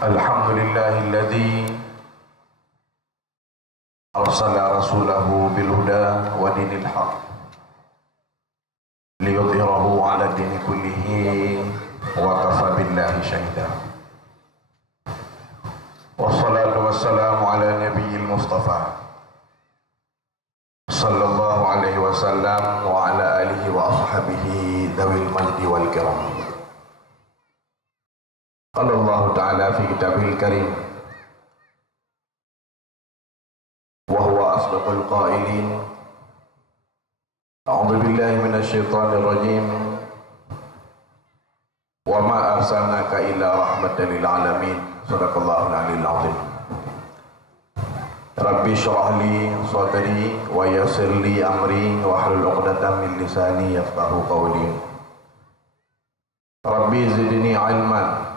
Alhamdulillahilladzi arsala rasulahu bil huda wa dinil haq liyudhhirahu 'ala dini kullihi wa kafa billahi syahida. Wassalatu wassalamu ala nabiyil mustafa sallallahu alaihi wasallam wa ala alihi wa ashabihi dzawil majdi wal kiram. Qala Allah Ta'ala fi kitabil karim wa huwa asdaqul qailin. A'udzu billahi minasy syaithanir rajim. Wa ma arsalnaka illa rahmatan lil alamin. Shadaqallahul aliyyil azim. Rabbi shrah li sadri wa yassir li amri wa hlul 'uqdatam min lisani yafqahu qawli. Rabbi zidni 'ilman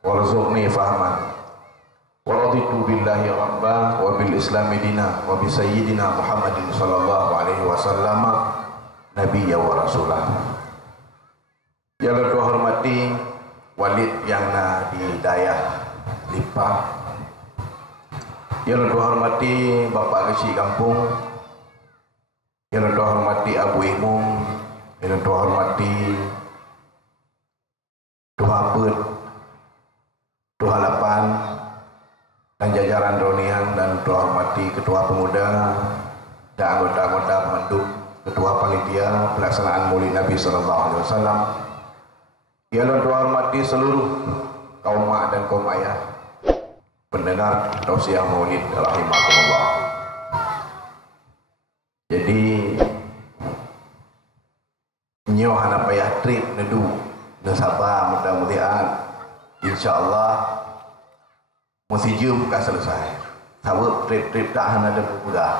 warzuqni fahman wa raditu billahi rabba wa bil islami dina wa bi sayyidina Muhammadin sallallahu alaihi wasallam nabiyya wa rasulah. Yang terhormati walid yang di daerah Lipah, yang terhormati Bapak Kecil Gampong, yang terhormati Abu Imum, yang terhormati Tuha Pet, Tuha Lapan, dan jajaran ronian, dan terhormati Ketua Pemuda dan anggota-anggota pembentuk, Ketua Panitia pelaksanaan Maulid Nabi SAW. Yang terhormati seluruh kaum mak dan kaum ayah pendengar tausiah Maulid rahimahumullah. Jadi nyoh anak payah trip nedu nesabah mudah-mudahan InsyaAllah musijum kan selesai. Sebab trip-trip tak hanya ada pegah.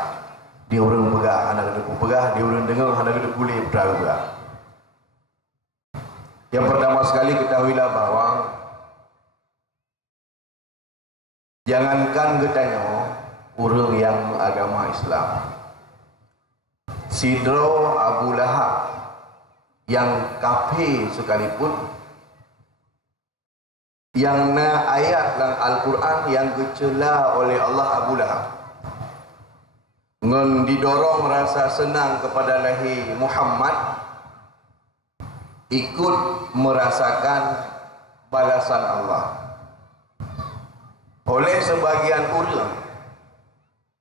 Dia orang pegah, hanya ada pegah. Dia orang dengar, hanya ada boleh pegah. Yang pertama sekali ketahuilah bahawa jangankan ketanya orang yang agama Islam, Sidro Abu Lahab yang kafir sekalipun, yang na ayat dalam Al-Quran yang dicela oleh Allah Abu Lahab ngan didorong rasa senang kepada lahir Muhammad, ikut merasakan balasan Allah. Oleh sebagian ulama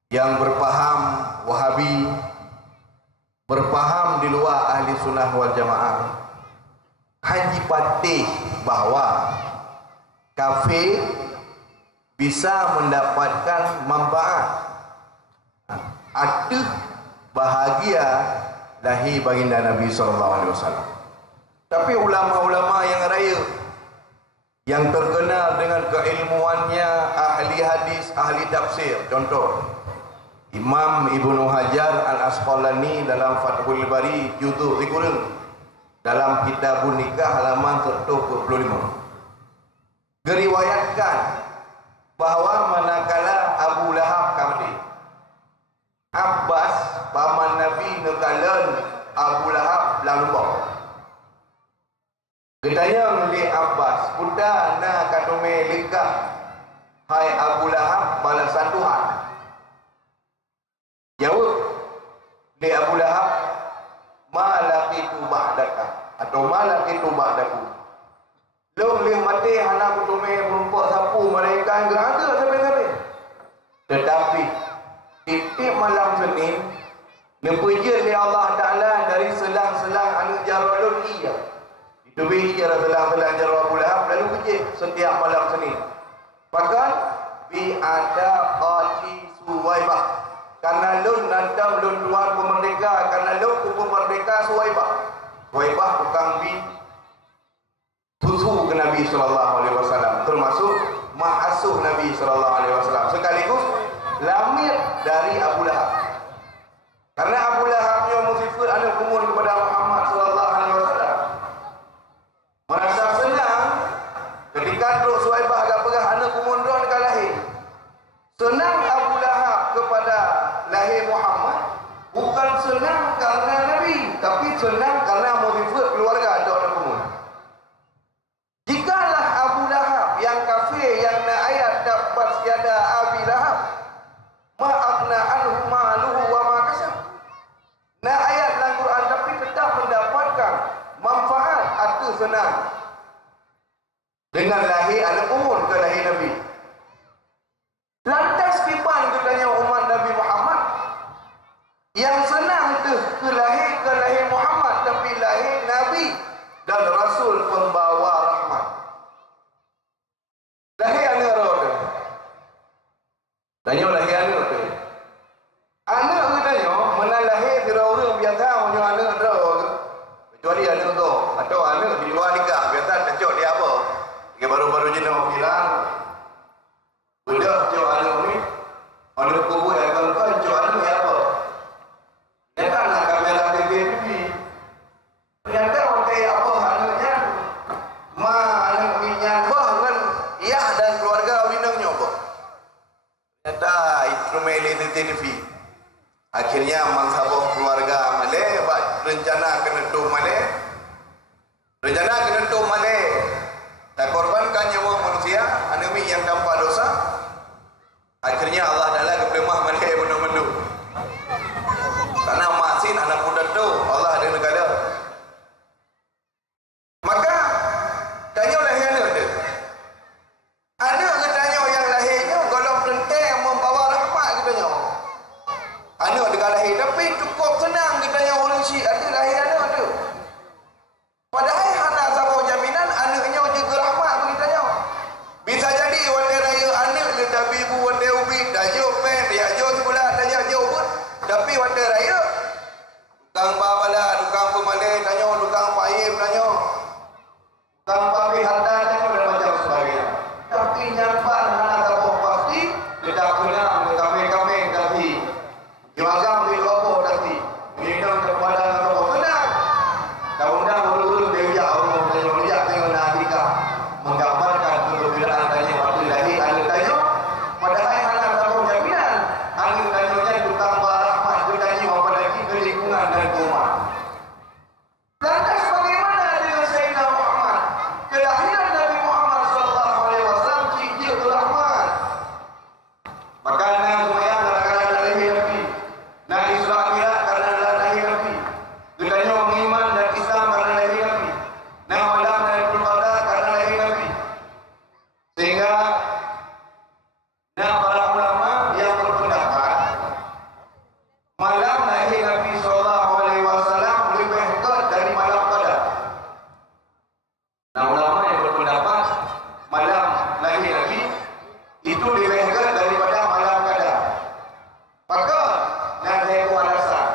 yang berpaham Wahabi, berpaham di luar ahli sunnah wal jamaah, haji patih bahawa kafir bisa mendapatkan manfaat, ada bahagia lahir baginda Nabi SAW. Tapi ulama-ulama yang raya, yang terkenal dengan keilmuannya, ahli hadis, ahli tafsir, contoh Imam Ibnu Hajar Al-Asqalani dalam Fathul Bari juzuk 3 dalam kitabun nikah halaman 125 diriwayatkan bahawa manakala Abu Lahab kafir, Abbas paman Nabi nekalan Abu Lahab langkau. Ketanya oleh Abbas, "Kuda na katume likah hai Abu Lahab balasan Tuhan." Jawab di Abu Lahab, "Ma laqitu ba'daka," atau "Ma laqitu ba'daku." Long leh mati anak kutume merumpak sapu mereka enggak ada sampai-sampai. Tetapi titik malam Senin nepuji oleh Allah Ta'ala dari selang-selang anu jaralun iya. Itu bicara selang-selang jarah Abu Lahab lalu puji setiap malam Senin. Bahkan bi ada qati Suwaibah. Karena lun nantam lun tuan pemerdeka, karena lun kupu merdeka Suwaibah. Suwaibah bukan bi susu ke Nabi SAW, termasuk mahasuh Nabi SAW, sekaligus lamir dari Abu Lahab. Karena Abu Lahab yang musifat anak kumun kepada Muhammad SAW, merasa senang ketika Truk Suwaibah agak pegah anak kumun doan ke lahir. Senang Abu Lahab kepada lahir Muhammad bukan senang karena Nabi, tapi senang karena musifat keluarga doan kumun. Jikalah Abu Lahab yang kafir kafir yang na ayat dapat yada Abi Lahab ma aghna anhu maluhu wa ma kasab. Na ayat dalam Quran tapi tetap mendapatkan manfaat atau senang dengan lahir anak umur ke lahir Nabi. Lantas kipan katanya umat Nabi Muhammad yang senang tu ke lahir Muhammad, tapi lahir Nabi dan Rasul pembawa rahmat. Lahir anak roda. Tanya lahir anak tu. Anak katanya mana lahir di orang biasa punya anak roda. Kecuali anak tu atau anak di luar nikah biasa kecok dia apa? Dia baru-baru je nak bilang benda kecok anak ni anak kubur akan kecok anak ni apa? Janganlah kamera TV. Ternyata orang kaya apa anaknya? Anak minyak bahkan ia dan keluarga minangnya apa? Ternyata instrumen TV. Akhirnya mansabah keluarga Malay buat rencana kena tum Malay. Rencana kena tum Malay. Tak korbankan nyawa manusia, anami yang tanpa dosa. Akhirnya Allah adalah kepremah Malay mendu-mendu. Karena masin anak muda tu Allah ada negara. Maka tanya lahir anak tu. Anak katanya yang lahirnya golong kelenteng yang membawa rahmat katanya. Anak dekat lahir tapi cukup senang katanya orang Syiah ada lahir anak tu. Padahal hana sama jaminan anaknya juga rahmat katanya. Bisa jadi wanda raya anak dia tapi ibu wanda ubi dah jauh pen dia jauh sekolah dah jauh pun tapi wanda raya tukang babala, tukang pemalai tanya, tukang paip tanya, tukang papi harta tanya dan macam sebagainya. Tapi nyampan hana tahu pasti tidak kena kami tapi juagang di lopo tadi minum kepada lopo tenang. Undang ulu-ulu dia orang tanya tengok Afrika menggambarkan perbezaan tanya waktu lahir anak tanya padahal hana tahu jaminan anak tanya tukang rahmat bertanya apa lagi ke lingkungan dan umat. Lantas bagaimana dengan Sayyidina Muhammad? Kelahiran Nabi Muhammad SAW cicit rahmat. Maka nak semayang kadang-kadang dah lahir Nabi. Nak Isra Mi'raj karena dah lahir Nabi. Katanya mengiman dan Islam karena lahir Nabi. Nak malam dan berpada karena lahir Nabi. Sehingga nak para ulama yang berpendapat malam lahir Nabi SAW lebih dekat dari malam qadar. Nah, ulama yang berpendapat malam lahir Nabi itu lebih dekat daripada malam qadar. Maka nak saya buat alasan.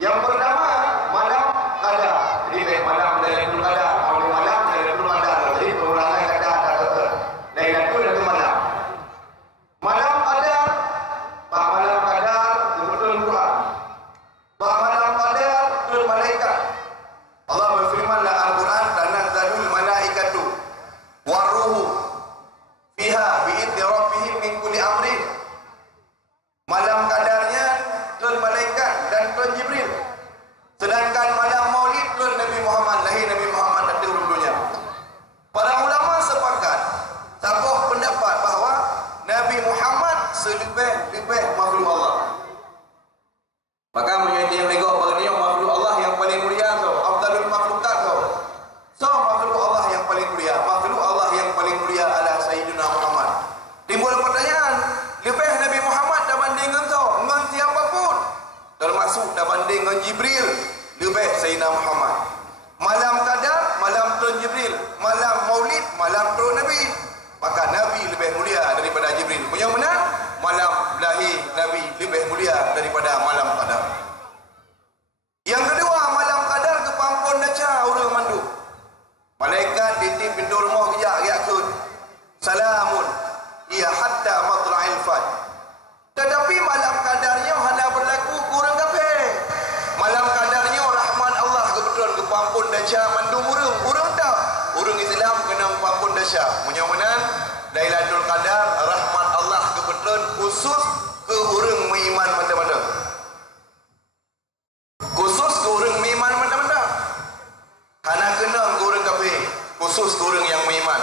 Yang pertama malam qadar. Jadi malam Lailatul Qadar, awal malam Lailatul Qadar. Jadi perulangan qadar tak betul. Lailatul itu malam. Malam qadar, malam qadar betul Quran. Malam qadar betul malaikat. Allah berfirman dalam Al-Quran tanazzalul malaikatu waruhu fiha bi'idni rabbihim min kulli amrin. Malam kadarnya turun malaikat dan turun Jibril. Sedangkan malam Maulid turun Nabi Muhammad, lahir Nabi Muhammad dan turun dunia. Para ulama sepakat tabuh pendapat bahawa Nabi Muhammad selebih makhluk Allah. Maka menjadi yang legok baginda makhluk Allah yang paling mulia tu, afdalul makhlukat tu. So makhluk Allah yang paling mulia, makhluk Allah yang paling mulia adalah Sayyidina Muhammad. Timbul pertanyaan, lebih Nabi Muhammad dah banding dengan siapapun. Termasuk dah banding dengan Jibril, lebih Sayyidina Muhammad. Malam qadar, malam turun Jibril. Malam Maulid, malam turun Nabi. Maka Nabi lebih mulia daripada Jibril. Yang benar, malam lahir Nabi lebih mulia daripada malam qadar. Yang kedua, malam qadar kepampun daca orang mandu. Malaikat ditip pintu rumah kejak ke. Salamun ia hatta matla'il fajr. Tetapi malam kadarnya hanya berlaku kurang kafir. Malam kadarnya rahmat Allah kebetulan kepampun daca mandu urang tak. Urang Islam kena kepampun daca. Mudah-mudahan Lailatul Qadar rahmat Allah kebetulan khusus ke urang beriman mata-mata. Khusus ke urang beriman mata-mata. Hana kena ke urang kafir, khusus ke urang yang beriman.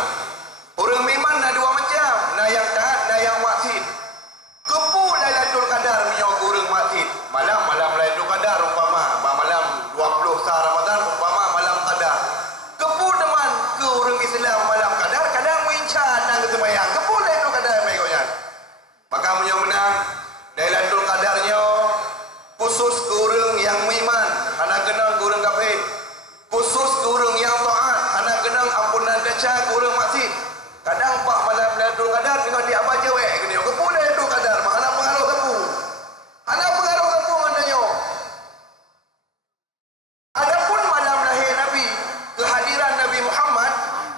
Orang beriman ada dua macam. Nah yang taat, nah yang maksiat. Kepu Lailatul Qadar punya orang maksiat. Malam Lailatul Qadar umpama malam 20 sah Ramadan umpama malam Qadar. Kepu teman ke orang Islam malam Qadar kadang mengincar dan kesembahyang. Kepu Lailatul Qadar mereka. Maka punya menang Lailatul Qadarnya khusus ke orang yang beriman, hana kenal ke orang kafir. Khusus ke orang yang taat, hana kenal ampunan dosa ke orang maksiat. Kadang pak malam Lailatul Qadar tengok dia baca wek ke dia. Kepu Lailatul Qadar, mana pengaruh kepu. Ana pengaruh kepu katanya. Adapun malam lahir Nabi, kehadiran Nabi Muhammad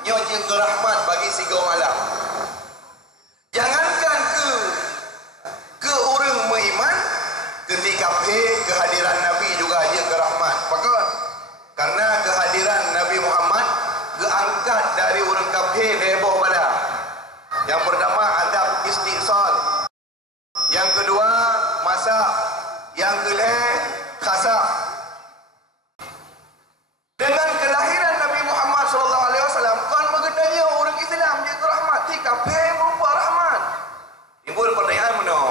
nyojeng ke rahmat bagi siga malam. Jangankan ke orang beriman, ketika kehadiran Nabi juga je ke rahmat. Pakon. Karena kehadiran Nabi Muhammad keangkat dari orang kafir heboh pada. Yang pertama adab istiqsal. Yang kedua masa. Yang kedua khasah. Dengan kelahiran Nabi Muhammad SAW, kan mengetanya orang Islam dia ke rahmat. Si kafir merupakan rahmat. Timbul pertanyaan mana?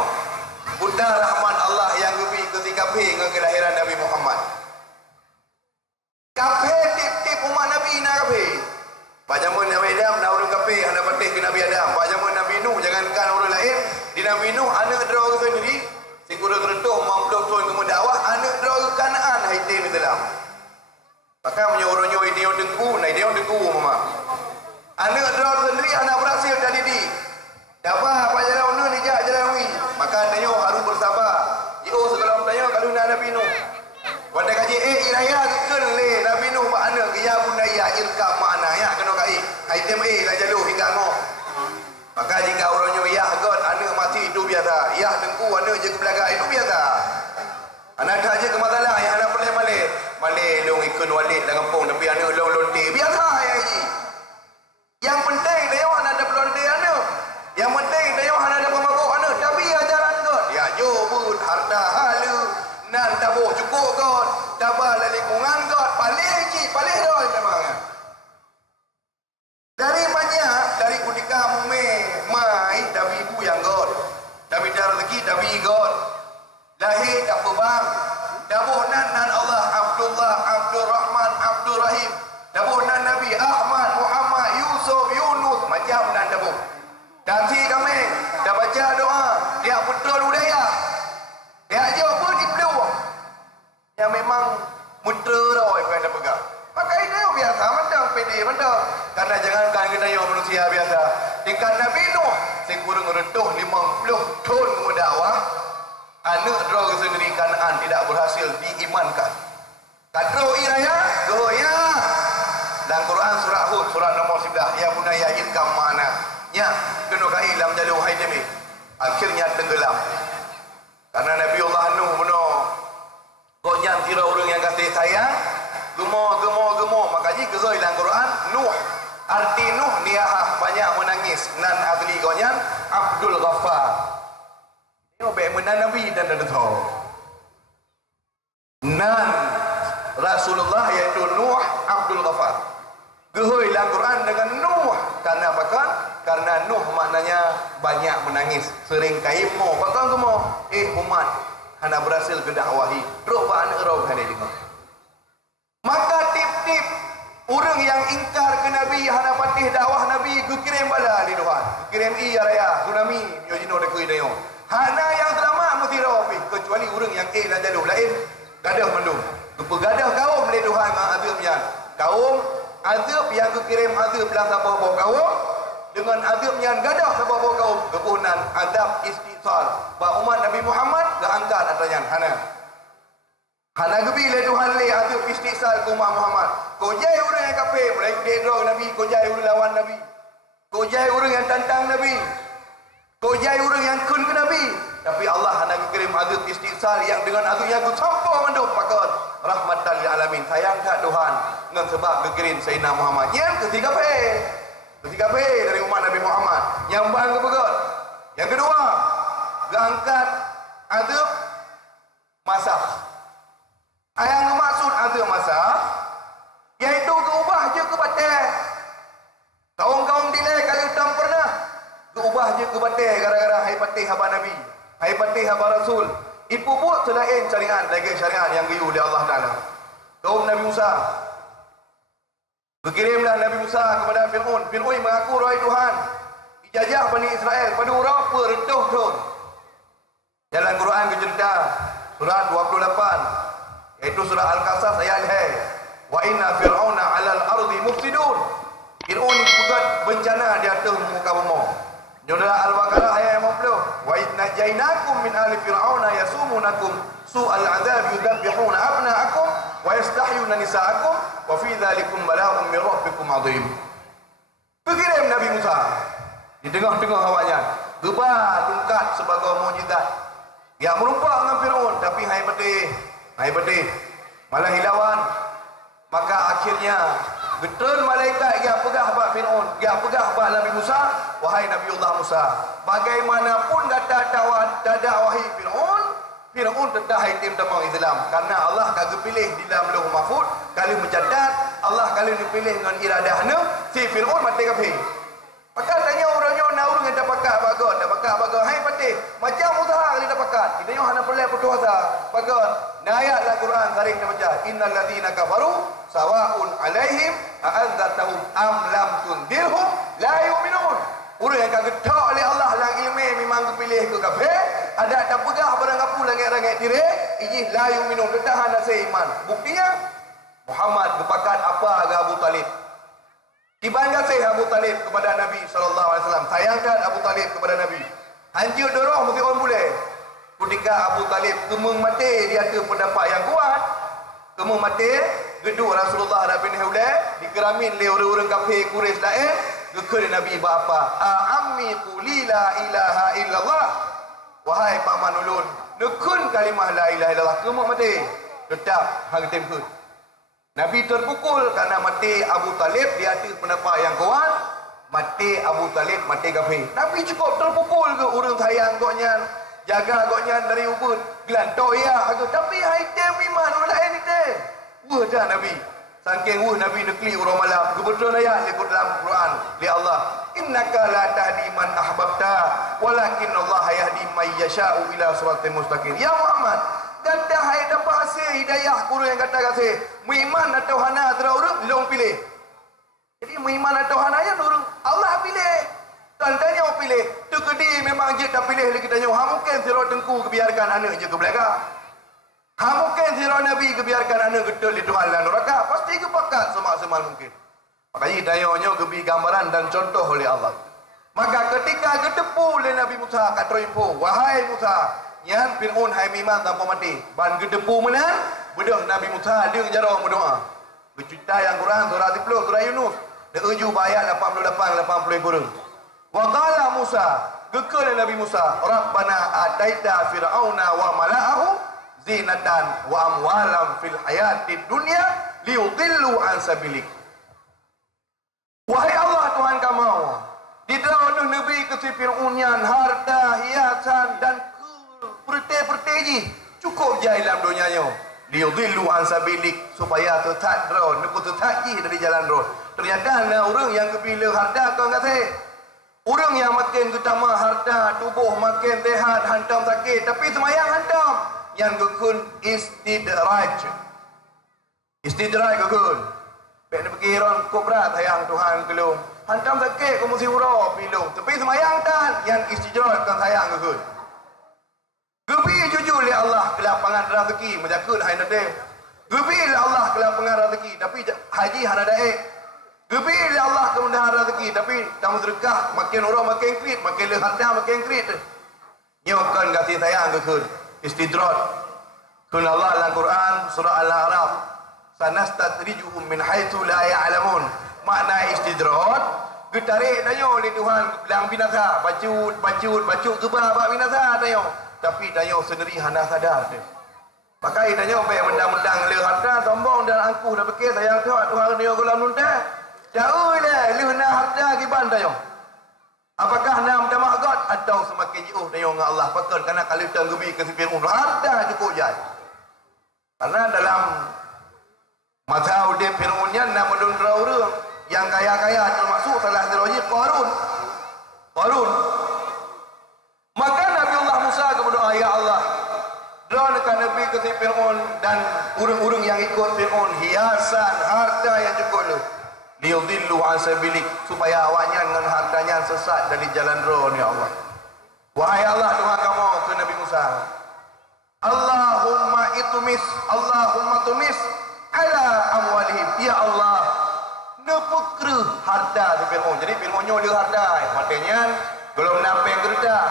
Buddha rahmat Allah yang lebih ketika dengan kelahiran Nabi Muhammad. Kafir tip-tip umat Nabi nak kafir. Pak zaman Nabi Adam nak orang kafir, anda patih ke Nabi Adam. Pak zaman Nabi Nuh, jangankan orang lain, di Nabi Nuh anak dera ke sendiri, sikura kerentuh 50 tahun kemudian dakwah, anak dera ke Kanaan haitim Islam. Maka punya orangnya ini yang dengku, nah ini yang dengku mama. Anak dera sendiri anak berhasil dari di. Dapat apa jalan Nuh ni jak jalan wi. Maka tanya harus bersabar. Yo segala tanya kalau nak Nabi Nuh. Pada kaji iraya ke le Nabi Nuh makna ya bunaya irka makna ya kena kai. Item lah jalur hingga mo. Maka jika orangnya ya god anak mati itu biasa. Ya dengku anak je ke belakang itu biasa. Anak dah je ke masalah yang anak boleh male long ikut walid dalam Gampong tapi anak long lonte biasa ya ji. Yang penting dia anak ada lonte anak. Yang penting dia anak ada pemabuk anak tapi ajaran god. Ya jo but harta halu nan tabuh cukup god. Dabal lingkungan god paling dah memang. Dari banyak dari kudika mai dari ibu yang god. Dari rezeki dari god. Lahir apa bang? Dabuh nan Allah Abdullah, Abdul Rahman, Abdul Rahim. Dabuh nan Nabi Ahmad, Muhammad, Yusuf, Yunus macam nan dabuh. Dan si kami dah baca doa, dia betul budaya. Dia aja apa di peluang. Yang memang mutra dah yang dah pegang. Maka ini biasa macam pede macam. Karena jangankan kita yang manusia biasa. Tingkat Nabi Nuh, sekurang rentuh 50 tahun berdakwah. Anak drog sendiri Kanaan tidak berhasil diimankan. Kadro iraya, goya. Dalam Quran surah Hud, surah nombor 11, ya bunaya irkam mana? Ya, kena kai dalam jalur haidami. Akhirnya tenggelam. Karena Nabi Allah Nuh benar. Goyan kira orang yang kasih sayang, gemo. Makanya kezoi dalam Quran Nuh. Arti Nuh niahah banyak menangis. Nan asli goyan Abdul Ghaffar. Ini baik menan Nabi dan dah tahu. Nan Rasulullah iaitu Nuh Abdul Ghaffar. Gehoi dalam Quran dengan Nuh. Karena apa kan? Karena Nuh maknanya banyak menangis. Sering kaimo. Bakal kemo. Umat. Hana berhasil ke dakwahi. Rok ba anak rok hana dengar. Maka tip-tip orang yang ingkar ke Nabi hana patih dakwah Nabi kirim bala di Tuhan. Kirim iya raya tsunami yo jino de kui dayo. Hana yang selamat mesti rapi kecuali orang yang dan jalur lain gadah mendung. Kepegadah kaum le Tuhan azabnya. Kaum azab yang kirim azab belah siapa-siapa kaum dengan azabnya gadah siapa-siapa kaum kepunan azab istisal. Ba umat Nabi Muhammad keangkat atanya Hana gebi le Tuhan le azab istisal ke umat Muhammad. Kau jai orang yang kafir mulai kedro Nabi, kau jai orang lawan Nabi. Kau jai orang yang tantang Nabi. Kau jai orang yang kun ke Nabi. Tapi Allah hana kirim azab istisal yang dengan azab yang sampah menduk pakon rahmatan lil alamin. Sayang tak Tuhan dengan sebab kirim Sayyidina Muhammad. Yang ketiga dari umat Nabi Muhammad. Yang bang kepegot. Yang kedua, keangkat azab masa. Yang maksud azab masa iaitu keubah je ke batal. Kaum-kaum dilai kalau ke batil gara-gara hai patih haba Nabi, hai patih haba Rasul. Ipu buat selain syariat lagi syariat yang giu oleh Allah Taala. Kaum Nabi Musa. Berkirimlah Nabi Musa kepada Fir'aun. Fir'aun mengaku roh Tuhan. Dijajah Bani Israel pada orang pereduh tu. Dalam Quran kecerita surah 28 iaitu surah Al-Qasas ayat 2. Wa inna fir'auna 'alal ardi mufsidun. Fir'aun buat bencana di atas muka bumi. Surah Al-Baqarah ayat 50. Wa idna jainakum min ali fir'auna yasumunakum su'al 'adzab yudabbihuna abna'akum wa yastahyuna nisa'akum wa fi dzalikum bala'un min rabbikum 'adzim. Berkirim Nabi Musa di tengah-tengah awaknya gebar tungkat sebagai mukjizat yang merumpak dengan Fir'aun, tapi hai pedih malah hilawan. Maka akhirnya betul malaikat dia pegah bak Fir'aun, dia pegah bak Nabi Musa. Wahai Nabiullah Musa, bagaimanapun dada wahai Fir'aun tetap haitim tamang Islam, karena Allah kagak pilih di dalam lauh mahfuz kalau mencatat Allah kalau dipilih dengan iradahnya si Fir'aun mati kafir. Maka tanya orangnya naur dengan dapakat bagot hai patih macam usaha kali dapakat kita yo hana pelak putus asa bagot na ayat al-Quran sering kita baca innal ladzina kafaru sawaun alaihim a'adzatahum am lam tundirhum la yu'minun. Orang yang kagak tahu oleh Allah lang ilmu memang kepilih ke kafir ada tak pegah barang apa langit-langit diri iji la yu'minun tetap hana seiman. Buktinya Muhammad berpakat apa agak Abu Talib. Tiban kasih Abu Talib kepada Nabi SAW. Sayangkan Abu Talib kepada Nabi. Hancur dorong mesti orang boleh. Ketika Abu Talib kemung mati di atas pendapat yang kuat. Kemung mati geduk Rasulullah bin Hulail dikeramin oleh orang-orang kafir Quraisy lain. Gekal Nabi berapa? Ammi quli la ilaha illallah. Wahai paman ulun, nekun kalimah la ilaha illallah. Kemung mati. Tetap hang tempun. Nabi terpukul kerana mati Abu Talib di atas pendapat yang kuat. Mati Abu Talib, mati kafir. Nabi cukup terpukul ke orang sayang goknya, jaga goknya dari ubud, gelantok ya aku. Tapi haitem iman orang lain itu. Wah dah Nabi. Saking Nabi nekli orang malam. Kebetulan ayat di dalam Quran li Allah. Innaka la tahdi man ahbabta walakin Allah yahdi may yasha'u ila siratal mustaqim. Ya Muhammad, kata hai dapat hasil hidayah guru yang kata kasih muiman atau hana terurut long pilih. Jadi muiman atau hana ya nurung Allah pilih. Tantanya orang pilih. Tu kedi memang je tak pilih lagi tanya. Ha mungkin sira tengku kebiarkan anak je ke belakang. Ha mungkin sira Nabi kebiarkan anak getul di Tuhan dan neraka. Pasti ke pakat semaksimal mungkin. Makanya tanya kebi gambaran dan contoh oleh Allah. Maka ketika ketepu oleh Nabi Musa kata info, wahai Musa, yang Fir'aun hai miman tanpa mati. Ban gedepu menang, bedah Nabi Musa dia jara berdoa. Bercerita yang Quran surah 10 surah Yunus. Dia uju ayat 88 80 kurang. Wa qala Musa, gekal Nabi Musa, Rabbana ataita fir'auna wa mala'ahu zinatan wa amwalan fil hayatid dunya liyudillu an sabilik. Wahai Allah Tuhan kamu, di dalam Nabi ke si Fir'aunian harta, hiasan dan perti-perti cukup je dalam dunianya. Liyudillu an sabilik supaya tetap roh, nak tetap dari jalan roh. Ternyata ada orang yang kepilih harta kau kata. Orang yang makin utama harta, tubuh makin sehat, hantam sakit, tapi semayang hantam. Yang kekun istidraj. Istidraj kekun. Baik nak pergi orang kubrat sayang Tuhan kelung. Hantam sakit kau mesti urau pilung. Tapi semayang tak, yang istidraj kan sayang kekun. Gebi jujur oleh Allah kelapangan rezeki menjakut hai nade. Gebi oleh Allah kelapangan rezeki tapi haji hana daik. Gebi oleh Allah kemudahan rezeki tapi tamu sedekah makin orang makin krit, makin harta makin krit. Nyokan kasih sayang ke istidrat. Kun Allah dalam Quran surah Al-A'raf, sanastadrijuhum min haitsu la ya'lamun. Makna istidrat getarik tanyo oleh Tuhan bilang binasa, bacut gebah bab binasa tanyo. Tapi tanya sendiri hana sadar dia. Pakai tanya baik mendang-mendang le harta sombong dan angkuh dah fikir sayang Tuhan dia gulam nunta. Jauh le le na harta kiban tanya. Apakah nam tamak God atau semakin jauh tanya dengan Allah pakon kerana kalau kita gebi ke sipir harta cukup jai. Karena dalam masa udah Fir'aunnya nak mendundra orang yang kaya-kaya termasuk salah satunya Qarun. ke si Fir'aun dan urang-urang yang ikut Fir'aun hiasan harta yang cukup lu liyudillu an sabilik, supaya awaknya dengan hartanya sesat dari jalan roh ni Allah. Wahai Allah Tuhan kamu ke Nabi Musa, Allahumma tumis ala amwalihim, ya Allah nepekre harta si Fir'aun. Jadi Fir'aunnya dia harta matanya belum nampeng kertas,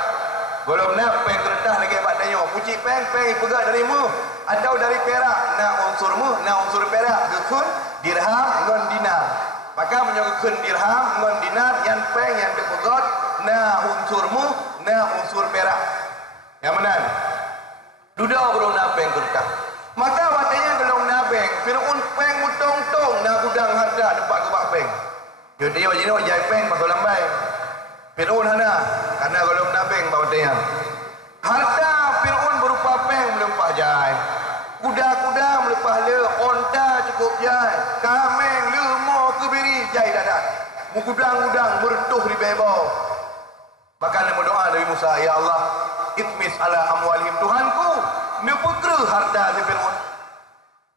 belum nampeng kertas lagi patanya puji peng pegang dari mu atau dari perak na unsur perak gekun dirham ngon dinar, maka menyokun dirham ngon dinar yang peng yang dipegot na unsur perak yang mana duda belum nampeng kertas, maka watanya belum nampeng Fir'aun peng utong-tong na gudang harta tempat kebak peng yo dia jino jai peng pasal lambai Fir'aun hana karena belum nampeng watanya harta Fir'aun berupa peng melempah jai, kuda-kuda melepah le, onta cukup jai, kameng lemah kebiri jai dadak, gudang-gudang bertuh di bebau. Maka nak berdoa dari Musa, ya Allah itmis ala amwalihim, Tuhanku nepekre harta si Fir'aun,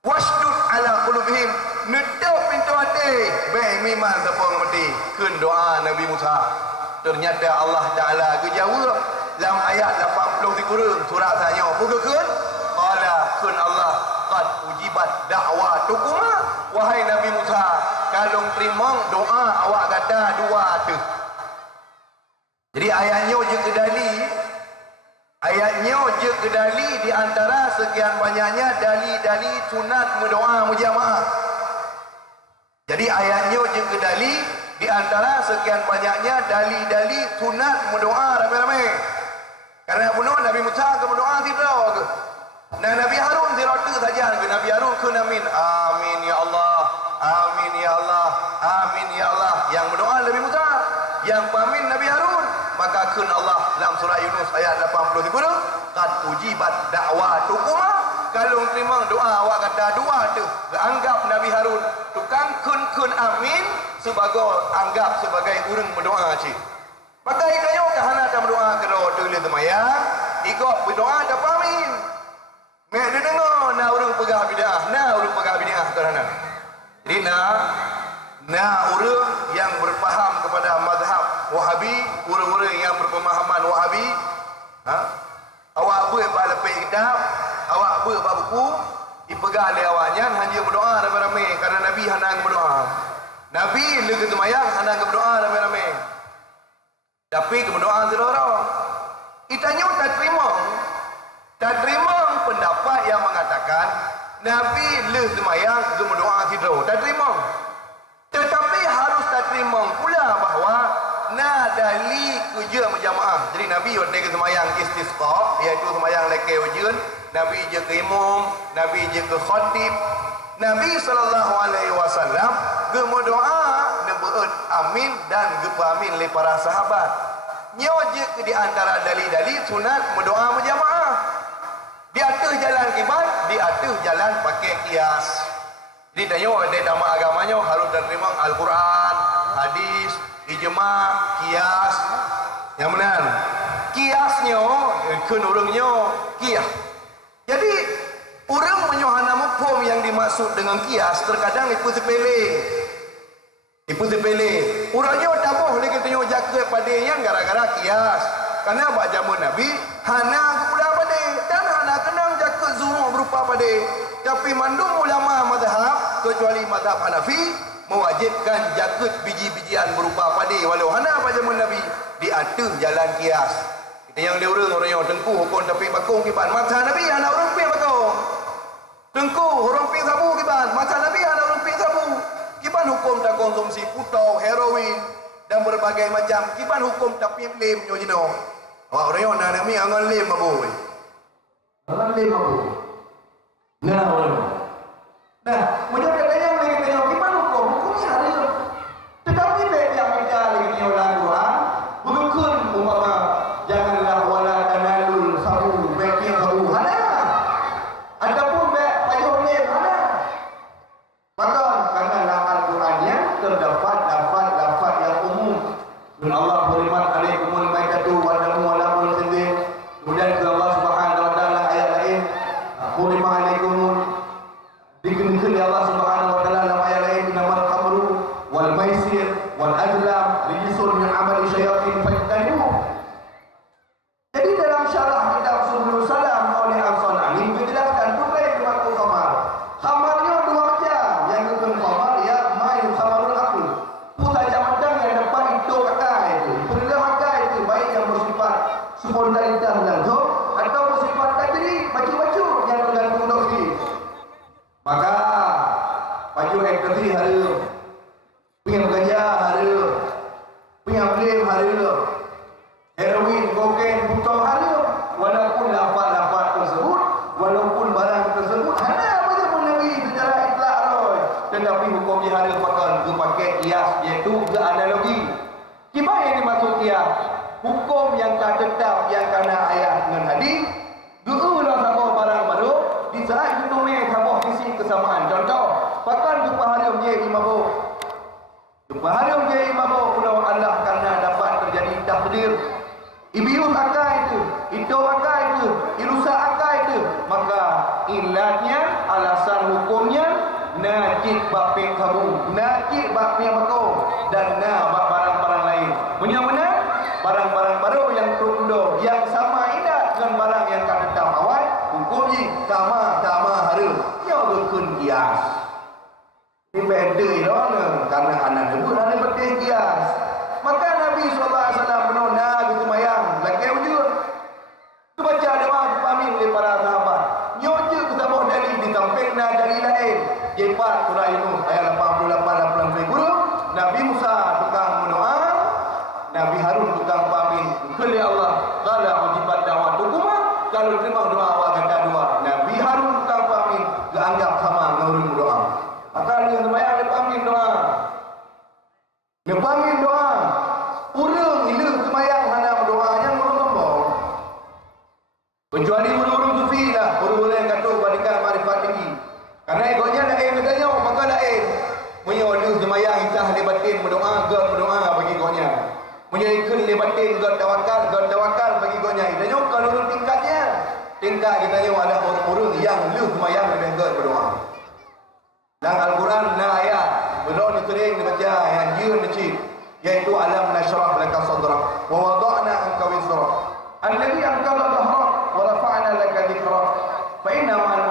wasdud ala qulubihim, netup pintu hati baik miman sepong mati. Kun doa Nabi Musa, ternyata Allah Ta'ala kejawab dalam ayat 83 surah tanya bukan qala kun Allah qad ujibat da'watukuma, wahai Nabi Musa kalau terima doa awak kata dua tu. Jadi ayatnya je kedali di antara sekian banyaknya dali-dali sunat berdoa berjamaah. Jadi ayatnya je kedali di antara sekian banyaknya dali-dali sunat berdoa ramai-ramai. Karena bunuh Nabi Musa ke berdoa tidak ke. Nah Nabi Harun tidak saja ke Nabi Harun ke amin. Amin ya Allah. Amin ya Allah. Amin ya Allah. Yang berdoa Nabi Musa, yang pamin Nabi Harun. Maka kun Allah dalam surah Yunus ayat 83 qad ujibat da'watukuma, kalau terima doa awak kata dua tu anggap Nabi Harun tukang kun amin sebagai anggap sebagai urang berdoa cik. Maka ikayo kahana tak berdoa kalau tulis semayang ikut berdoa tak pamin mek dia dengar na urang pegah bid'ah kerana jadi na urang yang berfaham kepada mazhab Wahabi, urang-urang yang berpemahaman Wahabi, awak apa lepek kitab, awak apa buku dipegang oleh awaknya hanya berdoa ramai-ramai kerana Nabi hendak berdoa. Nabi lagi semayang hendak berdoa ramai-ramai. Tapi keberdoaan orang itanya tak terima pendapat yang mengatakan Nabi le semayang berdoa tidak, tak terima. Tetapi harus tak terima pula bahawa na dali kerja berjamaah. Jadi Nabi waktu ke semayang istisqa, iaitu semayang leke ujian, Nabi je ke imam, Nabi je ke khatib, Nabi SAW berdoa berut amin dan gepamin oleh para sahabat. Nyojek di antara dali-dali sunat berdoa berjamaah. Di atas jalan kiblat, di atas jalan pakai kias. Jadi tanya ada nama agamanya harus terima Al-Quran, hadis, ijma', kias. Yang benar. Kiasnya kun urangnya kias. Jadi orang menyohana hukum yang dimaksud dengan kias terkadang ikut sepele. Urangnya tak boleh kita tengok jaga padanya gara-gara kias. Karena bak zaman Nabi hana kepada pada dan hana kenang jaga zuhur berupa pada. Tapi mandum ulama mazhab kecuali mazhab Hanafi mewajibkan jaga biji-bijian berupa pada walau hana pada zaman Nabi di atas jalan kias. Kita yang dia orang yang tengku hukum tapi bakung kiban. Mazhab Nabi hana orang pi bakung. Tengku orang pi sabu kiban. Mazhab Nabi hana orang pi sabu. Kiban hukum tak konsumsi putau, heroin dan berbagai macam. Kiban hukum tak pim lem nyojino. Awak orang yang nak mi angan lem abu. Angan lem abu. Nah, orang. Nah, macam yang lagi tengok kiban hukum ni hari. Tetapi baik yang kita lagi ni orang Tuhan, bukan umpama janganlah wala tanalul sabu baik sabu hana. Ataupun baik payung lem hana. Maka terdapat lafaz yang umum. Dan Allah beriman alaikumul maitatu wa damu wa lahmul khinzir. Kemudian ke Allah Subhanahu wa taala ayat lain, "Qul syayatin fajtanibuh. Jadi dalam syarah kitab Subul Salam oleh Al-Sanani dijelaskan bukan waktu khamar. Khamarnya dua macam. Yang bukan khamar ya main khamarul akul. Saja macam yang dapat itu akai itu. Perlah akai itu baik yang bersifat spontanitas langsung atau bersifat tadri baju-baju yang tergantung dosi. Maka baju ekstasi hari punya ganja hari punya blame hari heroin, kokain, butong hari walaupun lafaz-lafaz tersebut walaupun barang tersebut ada apa pun Nabi secara itlak roy tetapi hukum di hari pakai kias iaitu ke analogi. Gimana yang dimaksud kias? Hukum yang tak tetap yang kena ayat dengan hadis gerulah sama barang baru di saat itu sama sisi kesamaan. Contoh pakan jumpa harum je imambo jumpa harum je imambo mudah Allah karena dapat terjadi takdir ibius akal itu akal itu irusa akal itu maka ilatnya alasan hukumnya najib bapik kamu najib bapik mako dan barang-barang lain benar-benar barang-barang baru yang terundo yang sama idat dengan barang yang tak tetap awal hukumnya sama harum ya berkun kias ini beda itu karena anak debut ada betul kias. Maka Nabi SAW menona gitu mayang lagi wujud tu baca doa dipamin oleh para sahabat nyoje kita bawa dari di samping dari lain Gp.Lipah Rayeuk ayat 88 guru Nabi Musa tukang berdoa Nabi Harun tukang pamin kepada Allah qala ujibat da'watukuma kalau terima doa awak kata doa Nabi Harun tukang pamin dianggap sama dengan doa maka dia sembahyang dia pamin doa dia pamin doa urung ilu sembahyang hana berdoa yang urung-urung kecuali urung-urung sufi lah urung-urung yang kata berikan marifat tinggi karena ikutnya lain katanya maka lain punya ilu sembahyang isah dia batin berdoa bagi ikutnya punya ikut dia batin God tawakal bagi ikutnya katanya kalau urung tingkat katanya ada urung yang ilu sembahyang dengan God berdoa. Dan Al-Quran ayat belum ditering dibaca yang jiun dicip yaitu alam nashrah laka sadrak wa wada'na anka wizrak alladhi anqadha dhahrak wa rafa'na laka dhikrak fa inna ma'al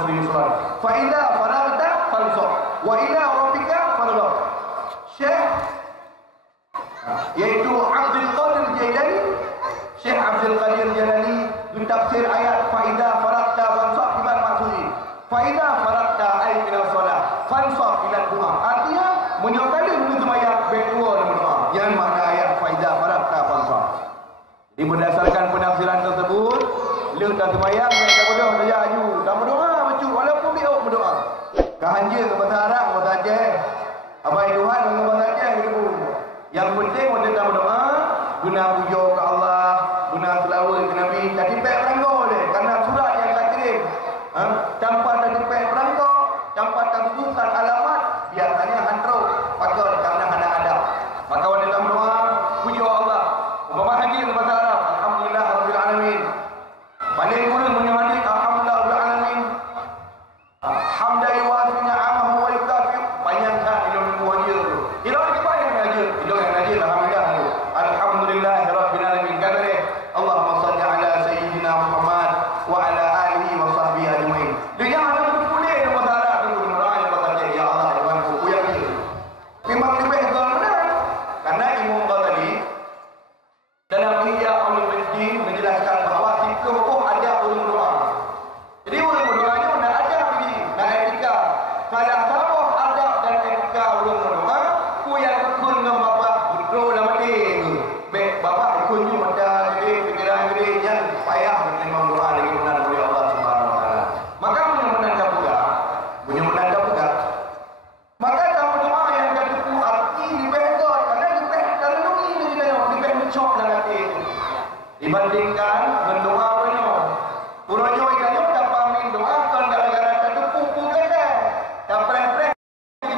usri yusran fa idza faragta fansab wa ila rabbika farghab. Syekh yaitu Abdul Qadir Jailani Syekh Abdul Qadir Jailani mentafsir ayat fa idza faragta fansab iman maksudnya fa idza faragta ay ila solat fansab ila du'a artinya menyokali untuk sembahyang berdua dan berdoa yang makna ayat fa idza faragta fansab. Jadi berdasarkan penafsiran tersebut lu tak sembahyang mereka berdoa saja aju tak berdoa baca walaupun dia berdoa kahanja ke bahasa Arab bahasa Aceh abai Tuhan dengan bahasa Aceh gitu yang penting kita tak berdoa guna puja ke Allah guna selawat ke Nabi jadi pek perangkau dia karena surat yang tak kirim tanpa tadi pek perangkau tanpa tulisan alamat biasanya handro pakai karena ada adab maka wanita berdoa puja Allah umpama haji bahasa Arab alhamdulillah rabbil alamin paling kurang punya hadis alhamdulillah rabbil alamin hamdai wa ni'amahu wa yukafi banyak tak ilmu wajib tu ilmu ke banyak wajib ilmu yang wajib alhamdulillah rabbil alamin kadare Allahumma salli ala sayyidina Muhammad wa ala alihi wa sahbihi ajmain dia ada boleh bahasa Arab tu doa yang bahasa Aceh ya Allah ya Tuhan ku yang ni memang lebih benar karena Imam Ghazali dalam Ihya Ulumuddin menjelaskan bahawa situ hukum ada ulum doa. Jadi ulum doanya nak ada begini, nak etika. Kalau tahu adab dan etika ulum doa, ku yang kun dengan bapak betul dalam mati tu. Baik bapak kun ju mata gede, pikiran gede yang payah memang doa lagi benar oleh Allah Subhanahu Wa Taala. Maka menanda juga. Maka dalam doa yang jadi ku arti dibehgot karena dibehgot kalau ini dia dibehgot cok dalam hati itu. Dibandingkan mendoa punya puronyo ikanyo tak pamin doa kan gara-gara terdepu kata tak preh-preh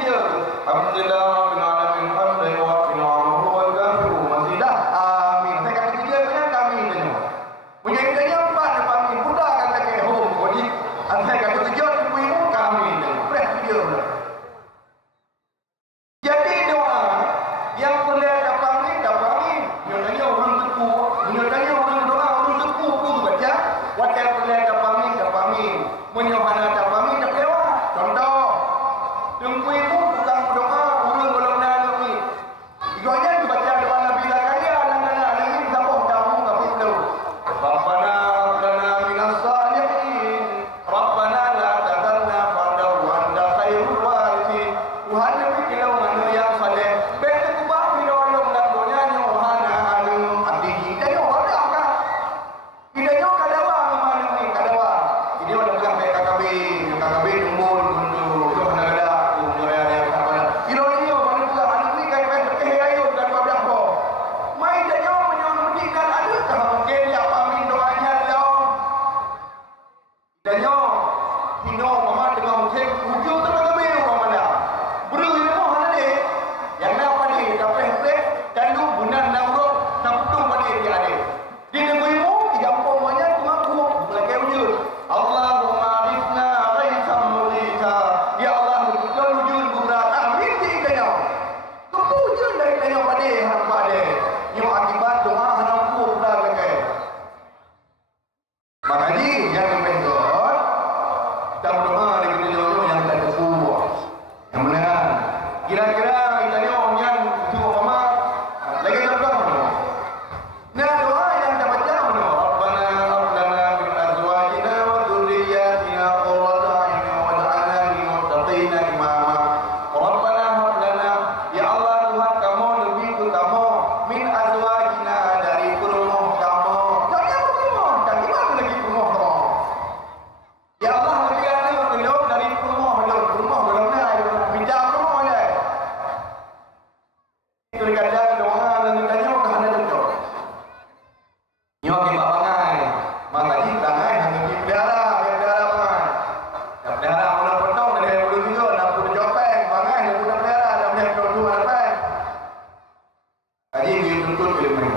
dia alhamdulillah bin alamin hamdulillah wa ni'amahu wa kafiru masih dah amin saya kata kerja punya kami tanya punya kerja empat tak pamin budak kata ke home body saya kata kerja ibu kami tanya preh dia pula jadi doa yang boleh dapat tuntut ilmu.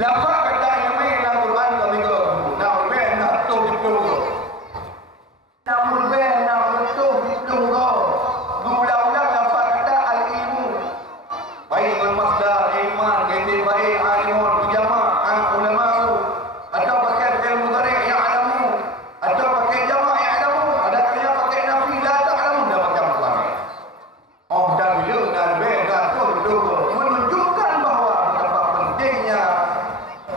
Lafaz kata ilmu dalam Quran kami ke. Nak ilmu nak tuh itu. Nak ilmu nak tuh itu ke. Ulang-ulang lafaz kata al-ilmu. Baik al-masdar, iman, ganti baik alimun, bijama' ulama atau pakai ilmu tarik yang alamu atau pakai jama' yang alamu ada yang pakai nafi la ta'lamu dah macam-macam. Oh dah bila dah beda tu menunjukkan bahawa betapa pentingnya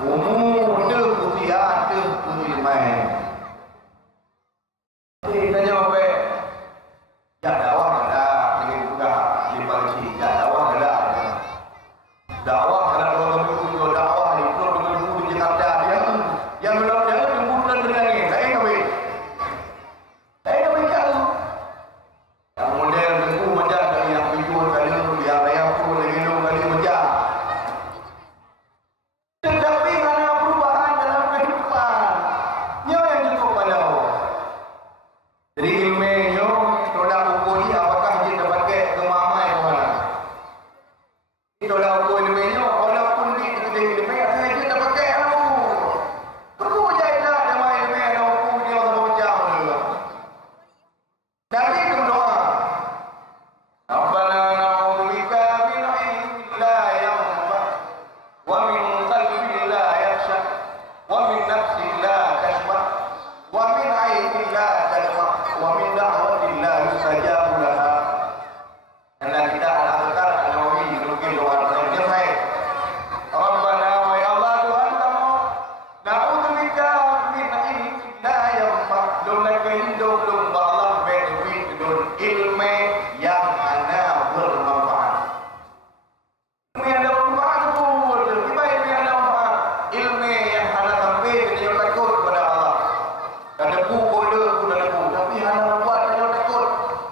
umur kekuliahan keilmuan. Kita jawab ya dakwah ada dengan juga di Malaysia ya dakwah ada. Dakwah ada orang itu dakwah itu dengan guru di Jakarta yang belum jalan jemputan dengan ini. Saya kawin kalau yang model tentu macam dari yang pijul kali yang raya pun lagi lu kali macam. Tetapi kerana perubahan dalam kehidupan, nyo yang cukup pada Allah. Jadi ilmu nyo tolak ukur ni apakah dia dapat ke kemamai ke mana? Tolak ukur ilmu nyo walaupun di ilmu akan dia dapat ke ilmu. Perlu jadilah nama ilmu ada ukur dia macam mana. Nabi berdoa, Rabbana na'udzubika min ilmin la yanfa' wa min qalbin la yakhsha wa min nafsin la tashba' wa min 'ainin la tadma' wa min da'watin la yustajabu laha. Dan kita al-azkar an-nawawi mungkin doa yang baik. Rabbana wa ya Allah Tuhan kamu na'udzubika min ilmin la yanfa' dun Allah ilmu yang ada bermanfaat. Ilmu yang ada bermanfaat itu tiba ilmu yang ada manfaat. Ilmu yang ada sampai dia takut kepada Allah. Dan debu bodoh pun ada debu. Tapi hanya buat dia takut.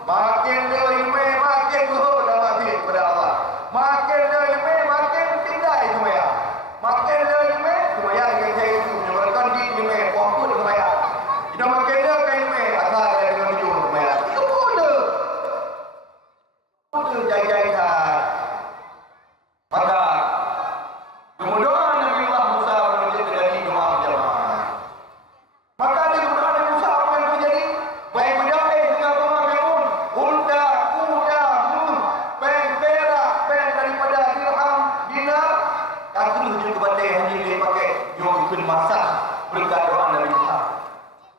Makin dia ilmu makin zuhud dan mati kepada Allah. Makin dia ilmu makin tindai semaya. Makin dia ilmu semaya yang saya itu menyebabkan di ilmu waktu semaya. Kita makin dia ke ilmu asal dia dengan jujur semaya. Itu bodoh. Jai-jaikan. Maka kemudian Nabi Allah Musa menjadi terjadi doa berjamaah. Maka di doa Nabi Musa apa yang terjadi? Baik berdamai dengan rumah Fir'aun, unta, kuda, pen, perak, pen daripada dirham, dinar, kaki hanya kepada hanya dia pakai jom ikut masak berkat doa Nabi Musa.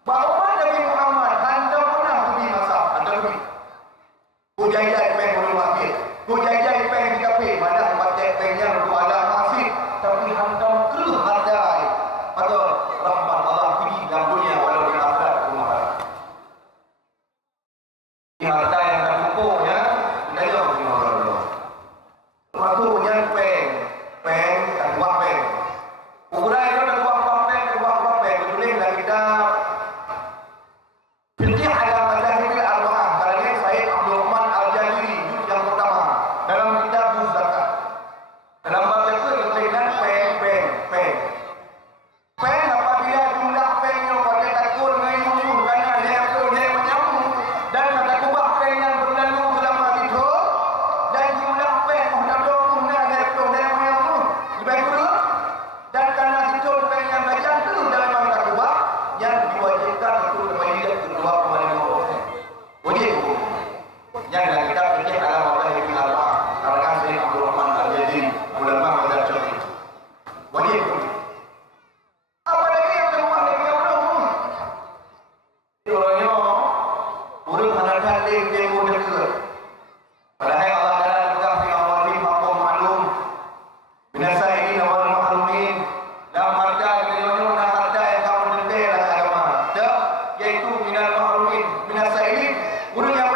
Bahawa Nabi Muhammad anda pernah pergi masak, anda pergi. Kujai-jai pen boleh masjid. Kujai-jai pen di kafe. Mana pakai pen yang ada masjid. Tapi hantam ke hadai. Atau rahmat Allah pergi dalam dunia walau di akhirat rumah Allah. Ini harta yang tak cukup ya. Kita jauh di Allah. Maksudnya pen. Pen dan buah pen. Ukuran itu ada buah pen dan buah pen. Betul lah kita. Fikih ala madahib al-arba'ah. Karena saya yang pertama dalam kitab zakat. Dalam bab itu dikatakan pen. Pen apabila jumlah pennya pada takut mengayuh kerana dia macam dan kata kubah pen yang berlalu selama itu dan jumlah pen muhdado guna dia macam lebih kurang dan kerana itu pen yang macam itu dalam mata kubah yang diwajibkan untuk kembali kedua kepada 5%. Wajib. Yang dalam kitab fikih Halaman karangan Syekh Abdul Rahman Al-Jadi ulama mazhab Syafi'i. Wajib. Apa lagi yang terbuat lagi yang belum? Orangnya urut hanakan dia pun dekat. Padahal Allah Taala juga firman wali maqam ma'lum. Meunasah ini awal mahlumin. Dalam harta bagaimana harta yang kamu detail agama. Yaitu minal mahlumin. Meunasah ini urut yang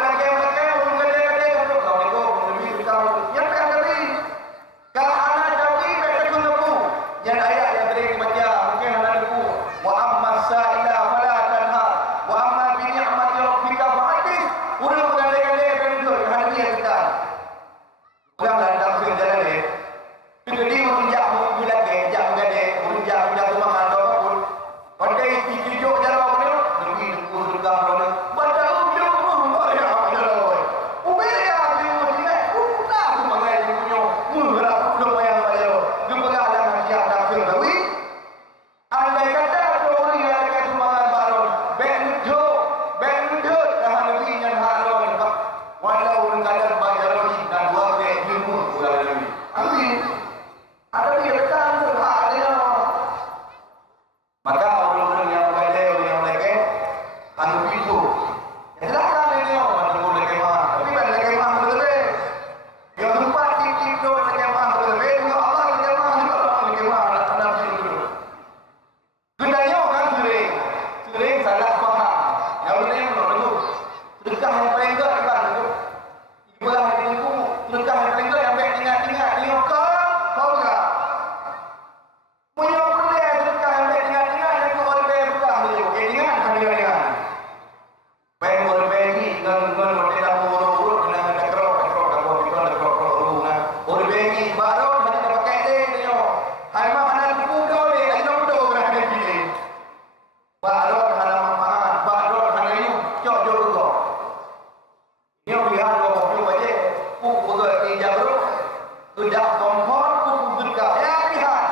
kompor, kuku berkah. Ya, lihat.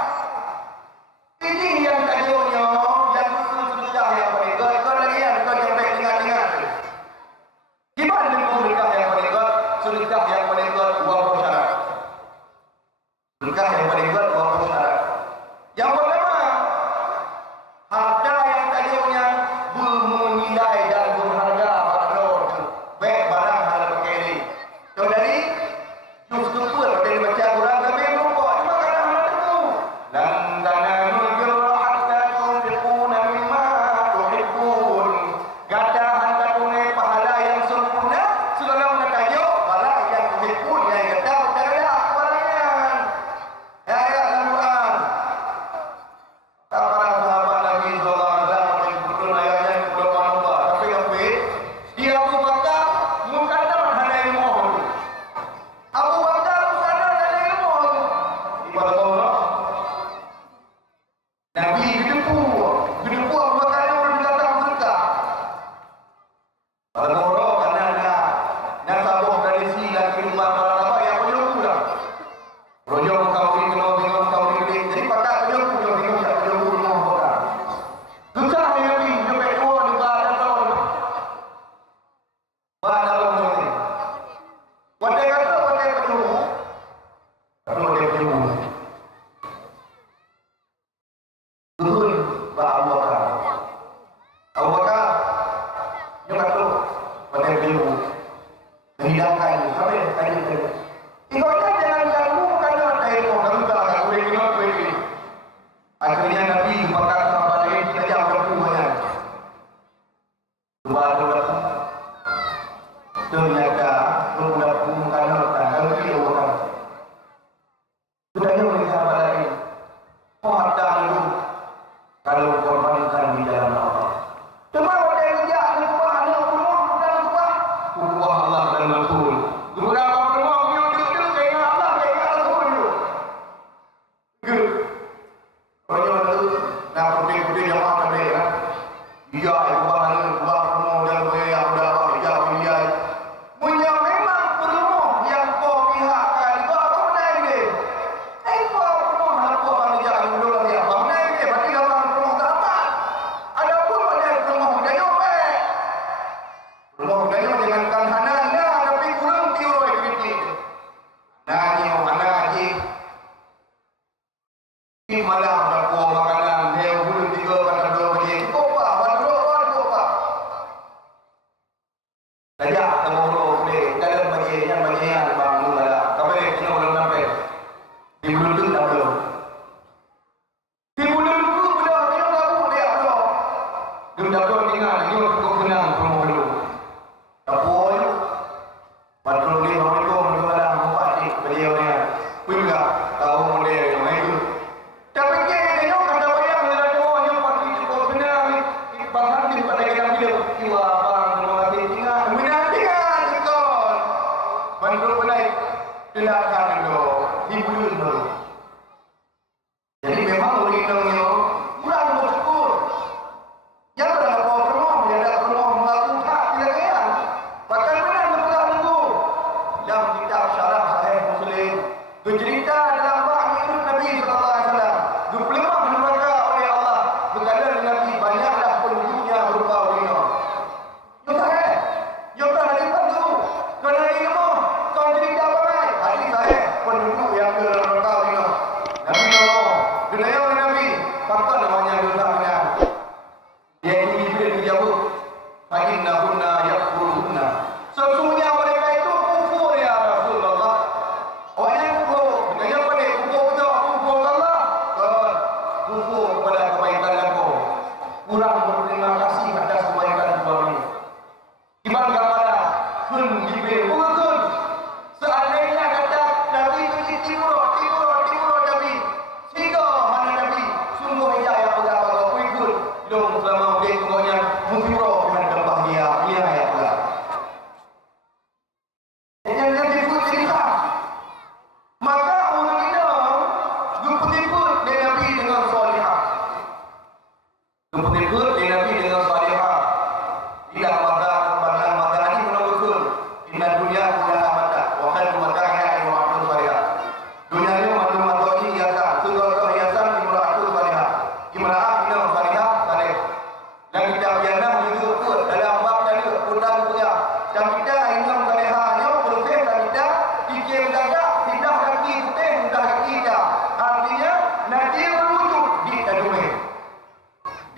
Ini yang tajuknya, yang itu sedekah yang paling god. Kau lagi yang kau sampai ingat-ingat. Gimana dengan berkah yang paling god? Sedekah yang paling god, uang bersyarat. Berkah yang paling god, uang bersyarat. Yang pertama, harta yang tajuknya bernilai dan berharga pada orang. Baik barang hal pakai ini. Kau dari jus kepul dari baca Quran tapi lupa. Cuma kadang-kadang itu. Dan tanamul birra hatta tunfiquna mimma tuhibbun. Kata harta tunai pahala yang sempurna segala mana tajuk barang yang tuhibbun yang kata berada barangnya. Ya dalam Quran. Para sahabat Nabi sallallahu alaihi wasallam betul ayatnya subhanallah. Tapi apa? Dia Abu Bakar mukadam hana ilmu. Abu Bakar mukadam hana ilmu. Ibarat Allah. Nabi gedepu Abu Bakar yang berdatang sedekah. Kalau orang karena nak sabuk tradisi dan kehidupan para sahabat yang penyuku lah. Rojok kawin kena kawin gede. Jadi pakai penyuku yang bingung tak penyuku rumah Abu Bakar. Susah ni Nabi sampai tua ni bahan tahun. Bahan tahun ni. Wadah kata pakai penyuku. Kalau dia penyuku. Turun Abu Bakar. Abu Bakar dia kata pada beliau menghidangkan sampai tadi. Ikutkan jangan ganggu kerana ada ilmu. Kamu tak akan boleh tengok boleh. Akhirnya Nabi bakar sahabat lain sekejap berlaku banyak. Dua berlaku. Ternyata berlaku kerana kalau dia orang. Sudahnya oleh sahabat lain. Oh harta dulu. Kalau korbankan di dalam Allah. Cuma orang yang bijak lupa hanya Allah dan lupa lupa Allah dan Rasul. Beberapa rumah duduk ke ingat Allah, ke ingat Rasul dulu. Ke. Orang itu nak putih-putih jamaah tadi kan. Dia buat rumah dan bayar dah kerja dia. Punya memang rumah yang kau pihakkan kau apa benda ini? Kau rumah harus kerja dulu dia. Apa benda ini? Berarti orang rumah tak dapat. Ada pun ada rumah budaya baik. Rumah budaya dengan kanhanan dah tapi kurang tiur aktiviti. Nani mana haji. Di malam dakwah makanan dia belum 3 pada 2 bagi. Kopa, pada kopa. Sajak temuruk ni dalam bagian bang mula. Kapan ni kena belum sampai. Di bulan tu dah belum. Di bulan tu dah dia tahu dia belum. Dia dah belum tinggal dia cukup kenang rumah dulu. Dapur ni. Patrol ni Assalamualaikum Bapak ni beliau ni. Pun enggak tahu model yang itu. Tapi dia kata bayang dia doa yang pasti cukup kenang. Bang Hatim pada kita bila jiwa bang terima kasih tinggal. Menantikan betul. Bantu pelai tindakan itu dibunuh dulu. Jadi memang orang-orangnya kurang bersyukur. Yang berada pada rumah, yang ada rumah melaku tak silakan. Bahkan benar betul dulu. Dalam kitab syarah Sahih Muslim bercerita dalam bab hidup Nabi sallallahu alaihi wasallam. 25 neraka oleh Allah berkata Nabi banyaklah penduduknya berupa wanita. Yo tak ada bantu. Kerana ilmu kau cerita apa? Hadis Sahih penduduk yang neraka wanita. Nabi Allah dunia Nabi apa namanya dosanya? Dia ini bila dijawab baginda hunna yakfurunna. Sesungguhnya mereka itu kufur ya Rasulullah. Orang yang kufur, dengan pada kufur betul kufur Allah.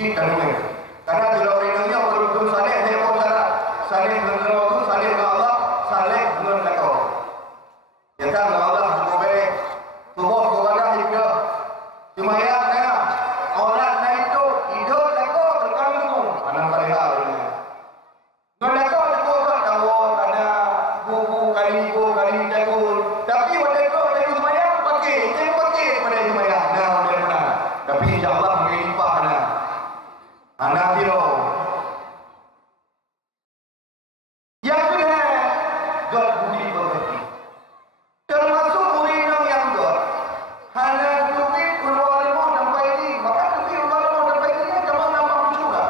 Ini kandungan. Karena kalau rindunya betul-betul saleh, saya mau syarat. Saleh dengan Allah, saleh dengan Allah, saleh dengan Dakwah. Ya kan, Allah cukup baik. Tubuh kepada hidup. Semayang ya. Orang lain itu hidup Dakwah berkandung. Anak parihal ini. Dengan Dakwah cukup kan Dakwah ada buku kali jagung. Tapi waktu itu semayang pakai. Saya pakai pada semayang. Nah, benar-benar. Tapi insyaAllah mungkin lipah anak. Anak dia. Yang kedua, God budi berbagi. Termasuk muridang yang God. Hanya duit keluar rumah sampai ini. Maka duit keluar rumah sampai ini cuma nampak juga.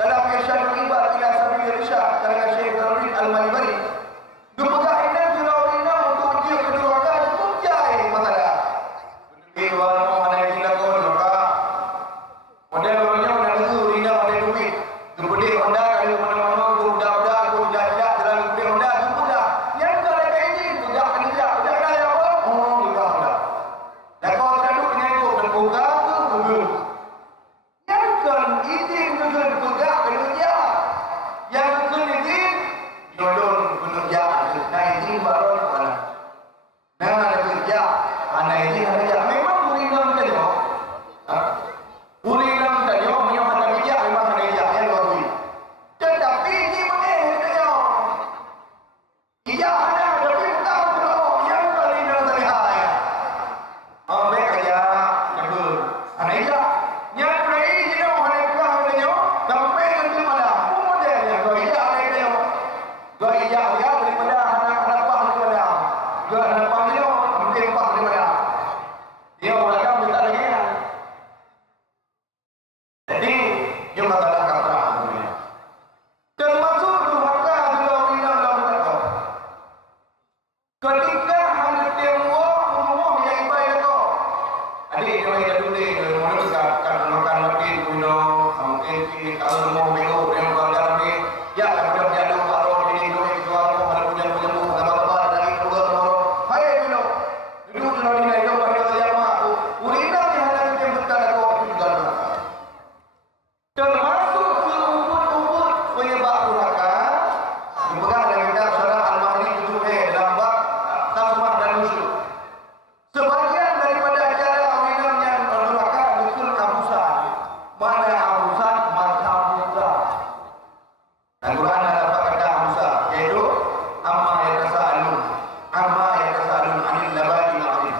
Dalam kisah Ibad ila Sabil Irsyad karya Syekh Tauhid Al-Malibari. Dupegah ini surau untuk dia kedua kali punjai masalah. Duit keluar rumah mana yang kita kau juga. Model orangnya mana dulu rina mana duit. Dupegah Honda kali mana-mana budak-budak jalan terlalu gede Honda dupegah. Yang kalau kayak ini budak kerja kaya apa? Oh, budak Honda. Dan kau selalu menyebut berbuka tu dulu. Yang kan izin dulu budak kerja. Yang kan izin jodoh kerja. Nah izin baru mana? Nah ada kerja. Anak izin kerja. Memang muridam saja. Muridam saja menyuruh ada kerja memang ada kerja yang baru. Tetapi ini dia. Iya ada tapi tak tahu yang kali dah terlihat. Baik aja jaga. Anak iya. Yang mulai ini orang tua dia sampai nanti malam. Modalnya gua iya ada dia. Gua iya ya daripada anak-anak apa daripada. Gua anak apa dia mungkin apa daripada. Dia orang minta lagi. Jadi dia katalah kata dunia. Termasuk durhaka dalam bidang dalam Dakwah. Ketika hanya tengok rumah yang ibadah kau. Adik dia main dah tulis, mana kan makan makin guna, mungkin kalau mau minggu yang bandar ni, ya ada berjalan baru ini duit jual mau ada punya tambah dari keluar baru. Hai guna, duduk di sini itu pada jamaah tu. Urina di hadapan yang betul Dakwah itu juga durhaka. Termasuk serumput-umput penyebab durhaka. Dipegang dalam kitab Surah Al-Mahdi 7 dalam bab semua.dan unsur. Sebagian daripada acara awinam yang durhaka betul abusan. Mana abusan? Masa abusan. Dan Quran ada apa kata abusan? Iaitu amma yatasa'alun. Amma yatasa'alun anil labadi ma'alim.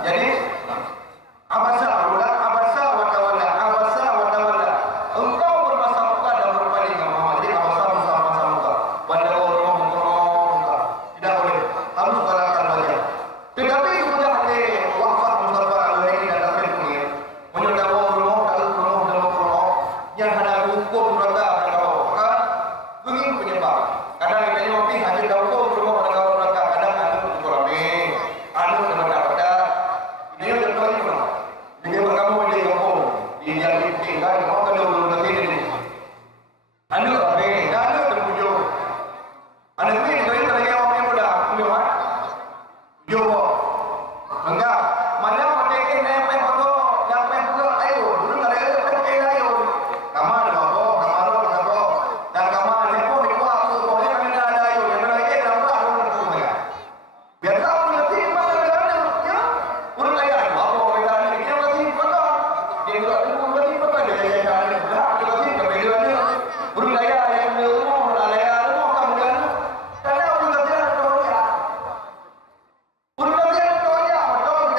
Jadi abasa wa tawalla. Engkau berbahasa muka dan berpaling dengan Muhammad. Jadi abasa muka. Pada orang muka. Tidak boleh. Harus kalahkan wajah. Tetapi kemudian ada wafat Mustafa Al-Hadi dan Tafsir Kunir. Menyertai rumah yang ada hukum durhaka pada kau. Maka begini penyebab. Kadang kita nyopi hanya hukum rumah pada kau durhaka. Kadang anu cukup ramai. Anu dapat. Ini yang terjadi pernah. Jadi kamu di Gampong, di jalan Penceramah kan, kamu kan dulu nanti ini. Anu ramai, anu terpujuk. Anu ini dari tadi orang yang muda, pujuk kan? Pujuk. Enggak. Mana pakai naik foto, yang foto ayo, dulu tak ada pakai ayo. Kamar ada apa? Kamar ada apa? Dan kamar ada apa? Itu aku boleh kami ada ayo. Yang lagi nampak orang terpujuk. Biar kau mengerti mana ada, ya? Urut ayah, apa orang ini dia masih foto. Dia enggak tahu lagi apa dia ada. Dah dia masih kepedean dia. Urut ayah yang di rumah, ayah rumah kamu kan. Karena urut ayah tu ya. Urut ayah tu ya, betul.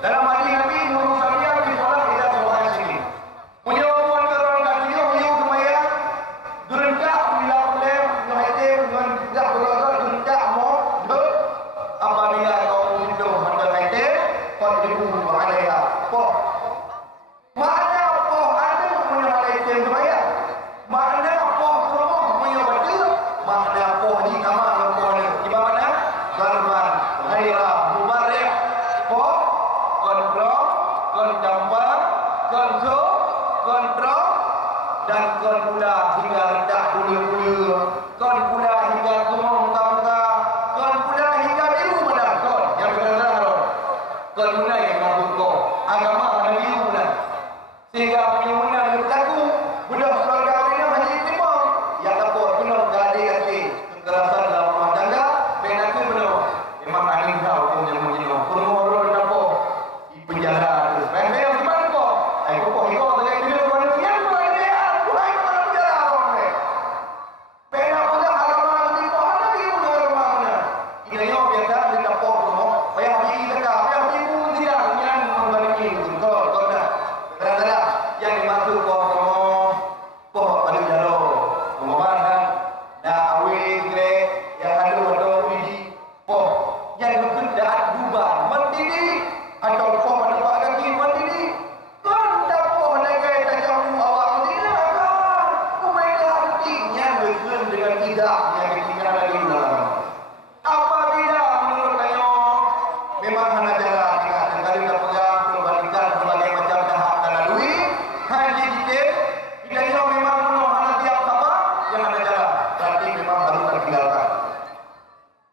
Dalam hadis Nabi Muhammad SAW di solat kita solat sini. Punya orang orang kasih yo semaya durendak bila boleh menghadap dengan tidak berlaku durendak mau apabila kau hidup menghadap kau dibunuh bahaya. Kok mana kau ada punya hal semaya? Mana kau rumah punya betul? Mana kau di kamar kau ni? Di mana? Garban, lahirnya, mubarak, kok kontrol, kontampak, konsol, kontrol, dan kon pula hingga rendah pula, kon pula hingga kumur muka-muka, kon pula hingga biru badan kon yang benar-benar kon pula yang mampu agama ada biru pula sehingga penyempurna yang berlaku budak keluarga bina haji timur yang dapat penuh gadi-gadi kekerasan dalam rumah tangga benaku penuh memang alim tahu pun yang menjenuh kurung orang dapat di penjara tu memang gimana kok kok ikut dengan dia manusia bukan dia bukan orang penjara orang ni benar pula halaman di bawah lagi pula rumah mana kita yo biasa di dapur rumah payah pergi dekat payah pergi pun tidak yang membagi kau dah kadang-kadang yang dimaksud kau pada jalo rumah kan dah awet grek yang ada biji yang berkendak duban mendidik atau kau pada kaki mendidik kan dapur negara tajam awak tidak kan mereka artinya berken dengan tidak yang ditinggal lagi dalam apabila menurut kamu memang hanya jalan dengan kali kita pegang perbandingkan berbagai macam tahap dan lalui haji kita tidak memang penuh hanya tiap sabar yang ada jalan berarti memang harus tertinggalkan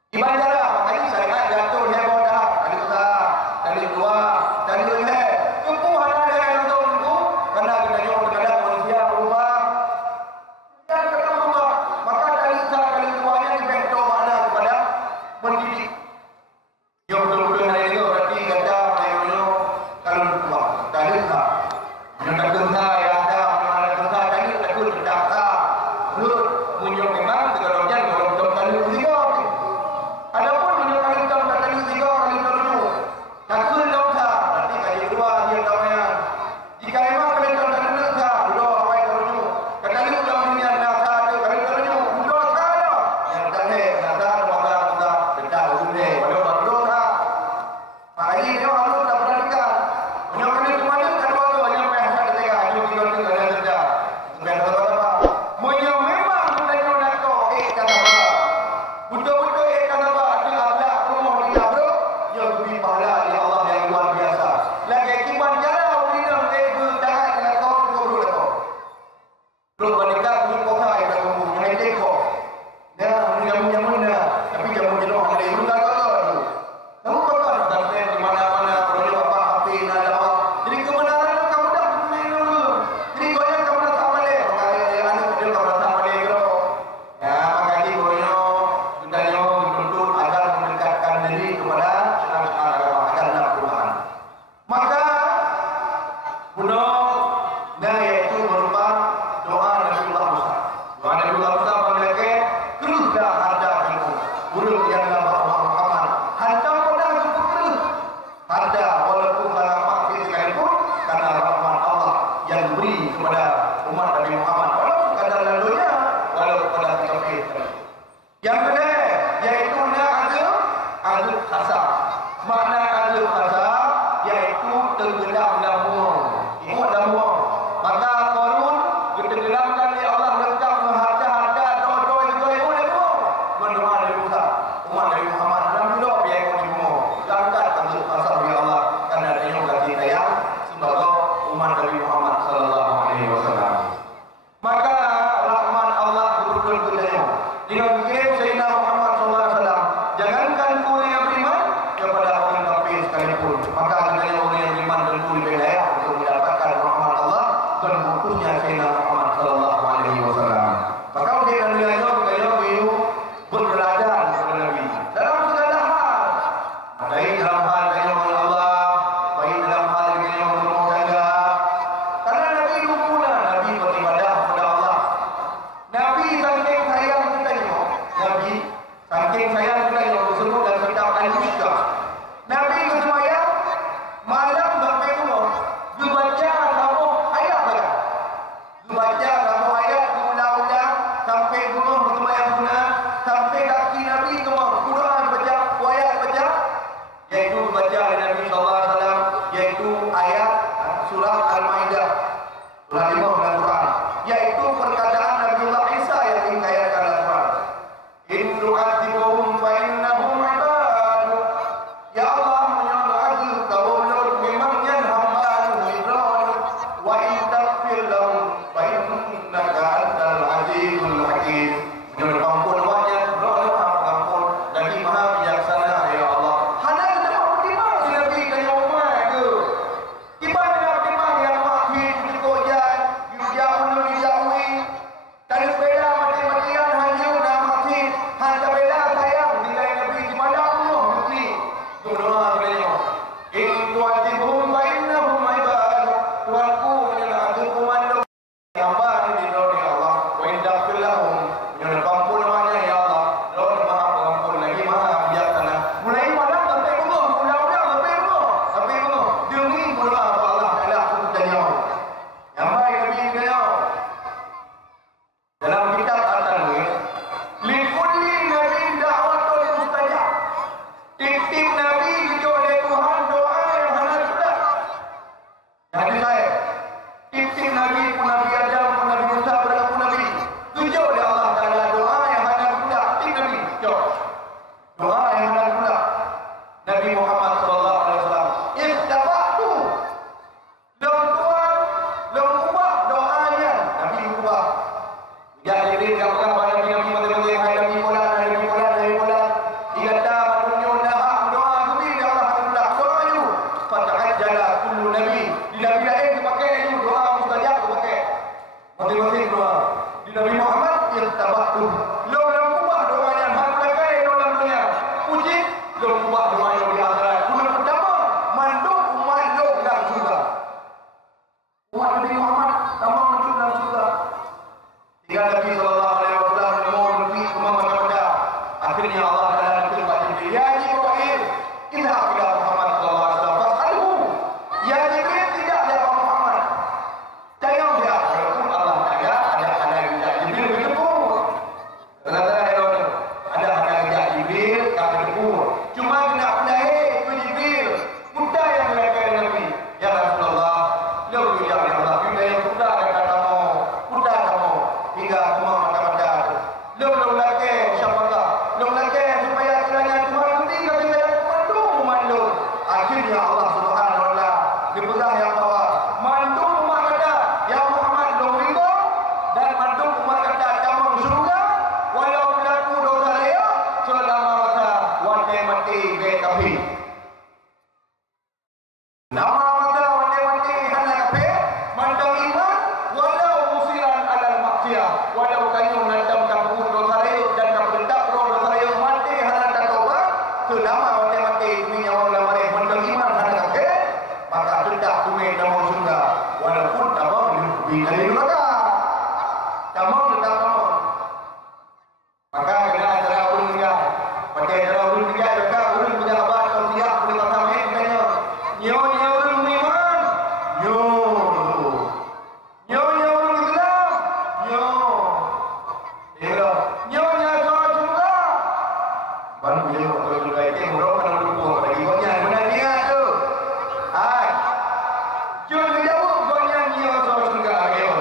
di bandara makanya syariat jatuh heboh dah kali besar kali dua kali lima cukup hanya ada yang nonton itu karena kita jauh terkadang manusia berubah dan kadang berubah maka kali besar kali duanya dibekto makna kepada mendidik yang betul-betul hari ini berarti kata mayonya kalau berubah kali besar yang tergesa yang ada gesa tadi takut terdaftar menurut munyok memang tergolongnya kalau kali ketiga adapun munyok kali ketiga kali ketujuh takut dosa berarti kali kedua dia namanya jika memang kali dosa udah apa yang ketujuh kali udah dunia dosa tu kali ketujuh udah salah yang terakhir dosa maka dosa tidak boleh pada dosa makanya dia harus tak perhatikan munyok kali kemana kedua tu hanya pihak ketiga itu tiga ada kerja kemudian apa munyok memang kita nak kau kan apa betul-betul kan apa ada akhlak rumah kita bro yang lebih pahala di Allah yang luar biasa lagi kiban cara kita berdahat dengan kau bro kau belum menikah belum kau hai dah kamu yang ini kau dah punya mana tapi jamu jenuh ada yang belum kau kamu bakal sampai di mana-mana boleh apa api ada apa jadi kebenaran itu kamu dah main dulu jadi kau yang kamu dah tak boleh makanya anu dia kamu dah tak boleh bro ya makanya bolehnya hendaknya menuntut agar mendekatkan diri kepada agama agama Tuhan maka bunuh nah yaitu berupa doa Rasullullah Musa memiliki teruslah harta ilmu buruk yang dapat Muhammad harta pada cukup terus harta walaupun lama sekalipun karena rahmat Allah yang diberi kepada umat Nabi Muhammad walaupun kadar lalunya walaupun pada tauhid yang kedua yaitu adil khasa makna adil khasa yaitu tenggelam dalam buang ikut dalam buang maka korun ditenggelamkan oleh Allah lengkap dengan harta-harta doa-doa juga yang boleh buang mendoa dari Musa umat Nabi Muhammad dalam doa biar ikut di buang langkat adil khasa oleh Allah karena dia kasih sayang sebagai umat Nabi Muhammad SAW maka rahmat Allah betul-betul kedanya dengan kirim Sayyidina Muhammad SAW jangankan orang yang beriman kepada orang kafir sekalipun maka hendaknya orang yang beriman tentu lebih layak untuk mendapatkan rahmat Allah dan khususnya Sayyidina Muhammad SAW maka Sayyidina Nabi beliau berteladan kepada Nabi dalam segala hal baik dalam hal beliau dengan Allah baik dalam hal beliau berumah tangga karena Nabi lumpuna Nabi beribadah kepada Allah Nabi saking sayang kita Nabi saking sayang kita disebut dalam kitab Al-Mushkah Nabi kesemayang akhirnya Allah Subhanahu wa taala dipegang yang bawah. Mandum umat kata, ya Muhammad dong ridho, dan mandum umat kata damang surga walau berlaku dosa dia selama masa wadah mati be kafir. Nama mata wadah mati hana kafir, mandang iman walau musiran alal maksiat, walau kayu nantam kabur dosa dia dan kabentak roh dosa dia mati hana taubat, selama wadah mati dunia wala mari mandang iman hana kafir, maka tidak tumai damang surga walaupun damang di neraka. Damang tetap damang. Maka kena cara ulun dia. Pakai cara ulun dia juga ulun punya abad atau siap boleh kata main katanya. Nyo ulun beriman. Nyo ulun Islam. Nyo. Dia. Nyo soal surga. Baru dia waktu surga itu murah kan ulun buat bagi gonya benar dia tu. Hai. Jangan jawab gonya nyo soal surga ayo.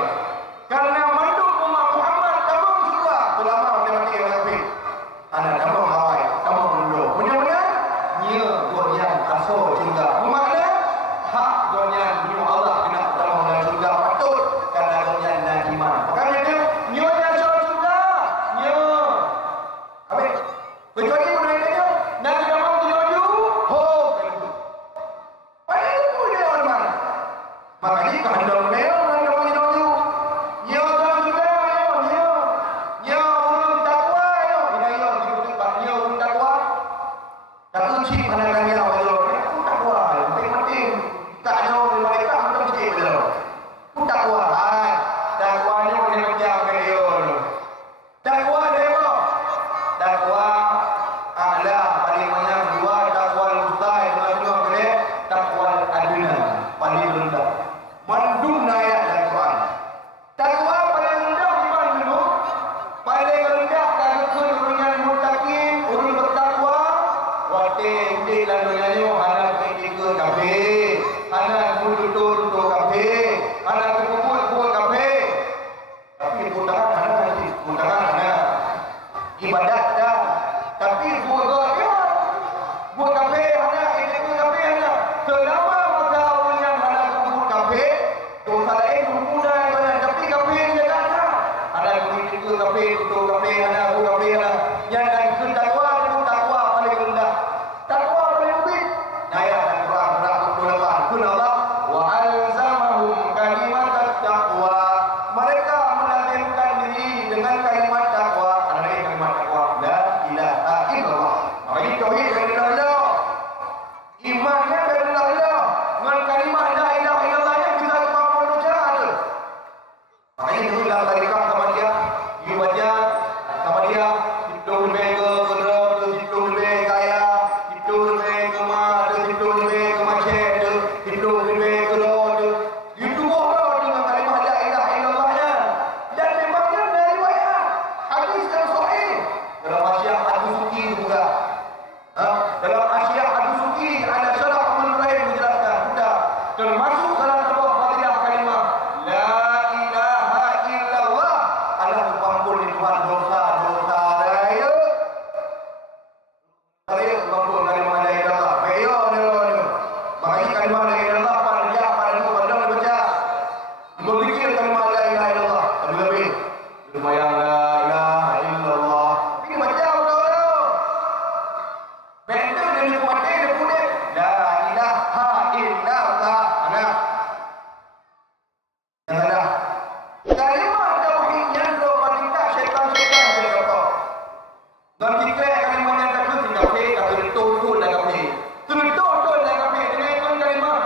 Karena mandum umat Muhammad damang surga selama mati kafir. Anak damang hawai, damang dulu. Benar-benar nya gonya asal surga. Bermakna hak gonya nyo Allah kena damang dalam surga patut karena gonya dan iman. Makanya dia nyonya soal surga. Nyo. Habis. Kecuali pun dia nak damang dulu. Ho. Pada itu dia orang mana? Makanya kehendak mereka damang dulu. Nyo soal surga nyo. Nyo urun takwa nyo. Ini nyo disebut nyo urun takwa. Tak kunci pandangan dia betul. Aku takwa. Penting-penting. Tak nyo di mereka macam sikit betul. Aku takwa. Hai. Takwanya boleh macam dia. Takwa dia apa? Takwa a'la paling banyak dua, takwa al-wusta itu kedua boleh, takwa adna paling rendah. Mandum ayat dan Quran. Takwa paling rendah di mana dulu? Paling rendah kalau urungan muttaqin, urun bertakwa, wate ide dan dunia anak ketika kafir, anak mudur untuk kafir, anak kubur buat kafir. Tapi putaran anak nanti, putaran anak ibadat dah. Tapi buat dia, buat kafir anak, itu kafir anak. Selama masa urungan anak kubur kafir, dosa lain muda yang tapi kafir dia kata. Anak itu kafir, itu kafir anak, itu kafir anak. Yang dan takwa itu takwa paling rendah. Takwa paling tinggi. Ayat dan Quran surah 28. Firman Allah, wa alzamahum kalimat taqwa. Mereka melazimkan diri dengan kalimat takwa. Ada kalimat takwa. La ilaha illallah. Ini tauhid dari Allah. Imannya dari Allah. Dengan kalimat la ilaha illallahnya bisa dipakai dosa ada. Makanya itu dalam tarikat sama dia, you baca sama dia, hidup lebih ke Kendal, hidup lebih kaya, hidup lebih ke Mad, hidup lebih ke Aceh, hidup lebih ke Lod, hidup orang dengan kalimat la ilaha illallahnya. Dan memangnya dari riwayat hadis yang sahih dalam Asyah Ad-Dusuki juga. Dalam Asyah Ad-Dusuki ada syarah Maulidurrasul menjelaskan sudah termasuk salah satu fadilah kalimah la ilaha illallah adalah pengampun Tuhan dosa-dosa raya. Saya pengampun kalimah la ilaha illallah. Makanya kalimah la ilaha illallah pada padang baca. Berpikir kalimah la ilaha illallah lebih-lebih lumayan la ilaha illallah. Ini macam betul. Benda dari mati dia punya la ilaha illallah. Anak. Yang ada kalimah tauhid yang berbaginda syaitan-syaitan dia kata. Dan kita kalimah yang takut tinggal kafir, kafir betul dan kafir. Betul dan kafir dengan kalimah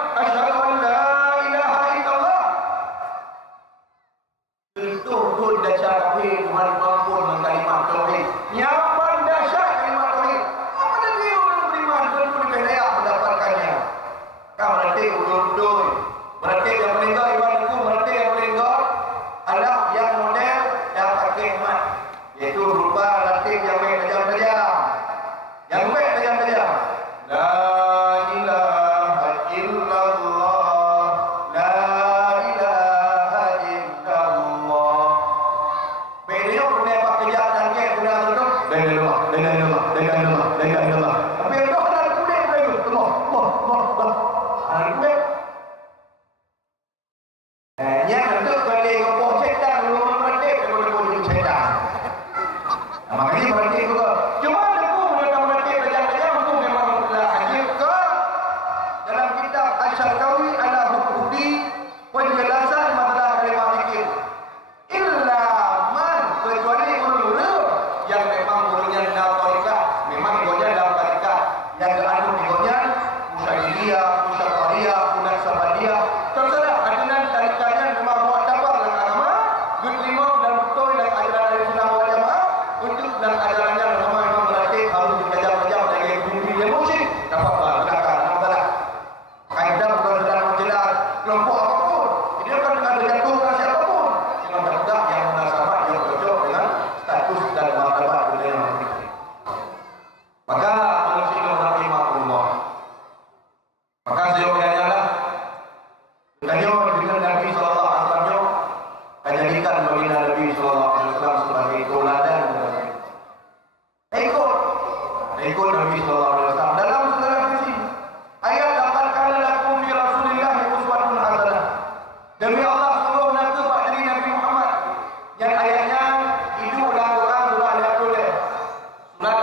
dalam kitab Asy-Syarqawi ala hukudi penjelasan masalah kalimah zikir. Illa man, kecuali ulul yang memang gurunya dalam tarikat, memang gurunya dalam tarikat yang dianut gurunya Musyadiliyah, Musyafariyah, Munasabaniyah, terserah ajaran tarikatnya memang buat tabak dalam agama, diterima dan betul dalam ajaran dari sunnah wal jamaah, untuk dalam ajarannya memang berarti harus dikajak-kajak dari pemimpin yang musyrik, dapat belakang, masalah. Kaedah bukan sedang menjelar kelompok apapun, ini akan dengan berjatuhkan siapapun, dengan tegak yang munasabah yang cocok dengan status dan martabat budaya masing-masing. Maka manusia rahimahullah. Maka seyogianya lah tanya dengan Nabi SAW jadikan baginda Nabi SAW sebagai tauladan. Ikut Nabi SAW dalam segala sisi. Ayat laqad kana lakum fi Rasulillah uswatun hasanah. Demi Allah sungguh nabi pada diri Nabi Muhammad. Yang ayatnya itu dalam Quran surah Al-Tulah. Surat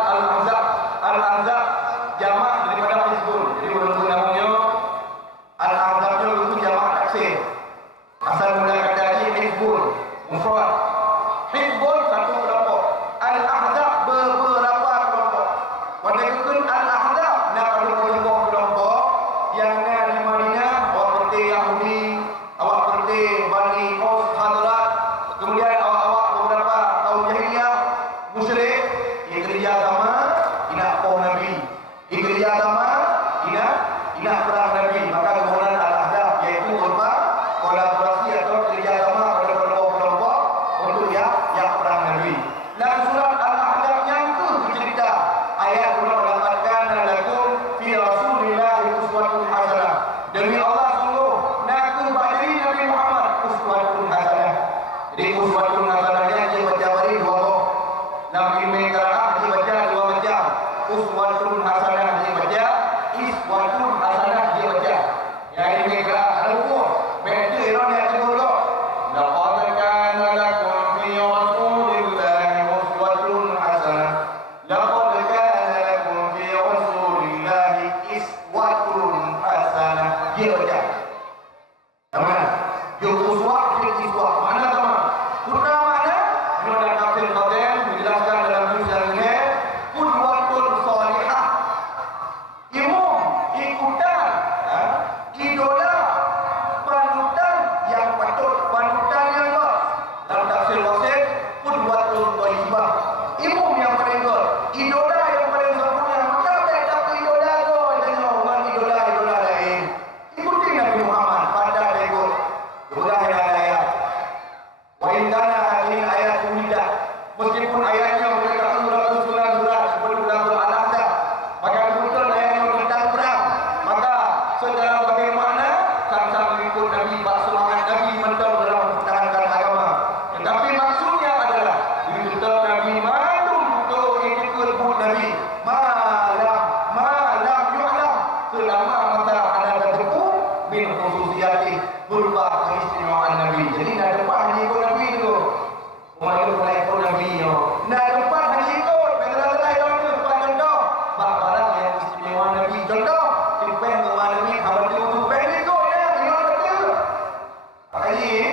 Al-Ahzab jamak daripada Hizbun. Jadi menurut namanya Al-Ahzabnya itu jamak taksir. Asal mula kata ini Hizbun, mufrad. Hizbun satu kelompok. Al-Ahzab beberapa kelompok. Pada itu Al-Ahzab nak ada kelompok yang ada di Madinah, awak seperti Yahudi, awak seperti Bani Aus Hadrat, kemudian awak beberapa kaum jahiliyah musyrik, ia kerja sama tidak kaum Nabi, ia kerja sama tidak perang Nabi. Maka kemudian Al-Ahzab iaitu berupa kolaborasi atau kerjasama pada kelompok-kelompok untuk yang perang Nabi. Dalam surat Al-Ahzab yang itu bercerita ayat mendapatkan lakum fi Rasulillah uswatun hasanah. Demi Allah sungguh naku bagi Nabi Muhammad uswatun hasanah. Jadi uswatun hasanahnya dia baca bari dua boh. Nabi Qiraah dia baca dua macam. Uswatun hasanah dia baca, iswatun hasanah dia baca. Yang ini Qiraah al-Qur'an. Beda iron yang kedua. Laqad kana lakum fi Rasulillahi uswatun hasanah. Laqad kana lakum fi Rasulillahi iswatun hasanah. Dia baca. Sama. Yo uswah dan iswah. Mana sama? Purna mana? Ini dalam tafsir Qadir dijelaskan dalam tulisan ini. Qudwatun salihah. Imam, ikutan, idola, panutan yang patut, panutan yang baik. Dalam tafsir Wasit, qudwatun thayyibah. Imam yang paling baik, idola yang paling sempurna. Maka tak idola tu, jangan idola lain. Ikuti Nabi Muhammad pada ikut. Kemudian ayat. Wa in kana hadhihi ayat mudah. Meskipun ayatnya berkata surat sebelum dalam Al-Ahzab, maka betul ayatnya tentang perang. Maka secara bagaimana sama-sama mengikut Nabi, bak semangat Nabi mental dalam mempertahankan agama. Tetapi maksudnya adalah betul Nabi malu untuk ikut Nabi malam yu'lam selama masa ada tertentu min khususiyati berupa keistimewaan Nabi. Jadi nak depan haji ikut Nabi tu. Umat itu mulai ikut Nabi. Nak depan haji ikut. Kata-kata yang itu depan contoh. Barang yang istimewa Nabi. Contoh. Timpeng ke mana Nabi. Abang tu pen ikut ya. Ini betul. Pak Haji.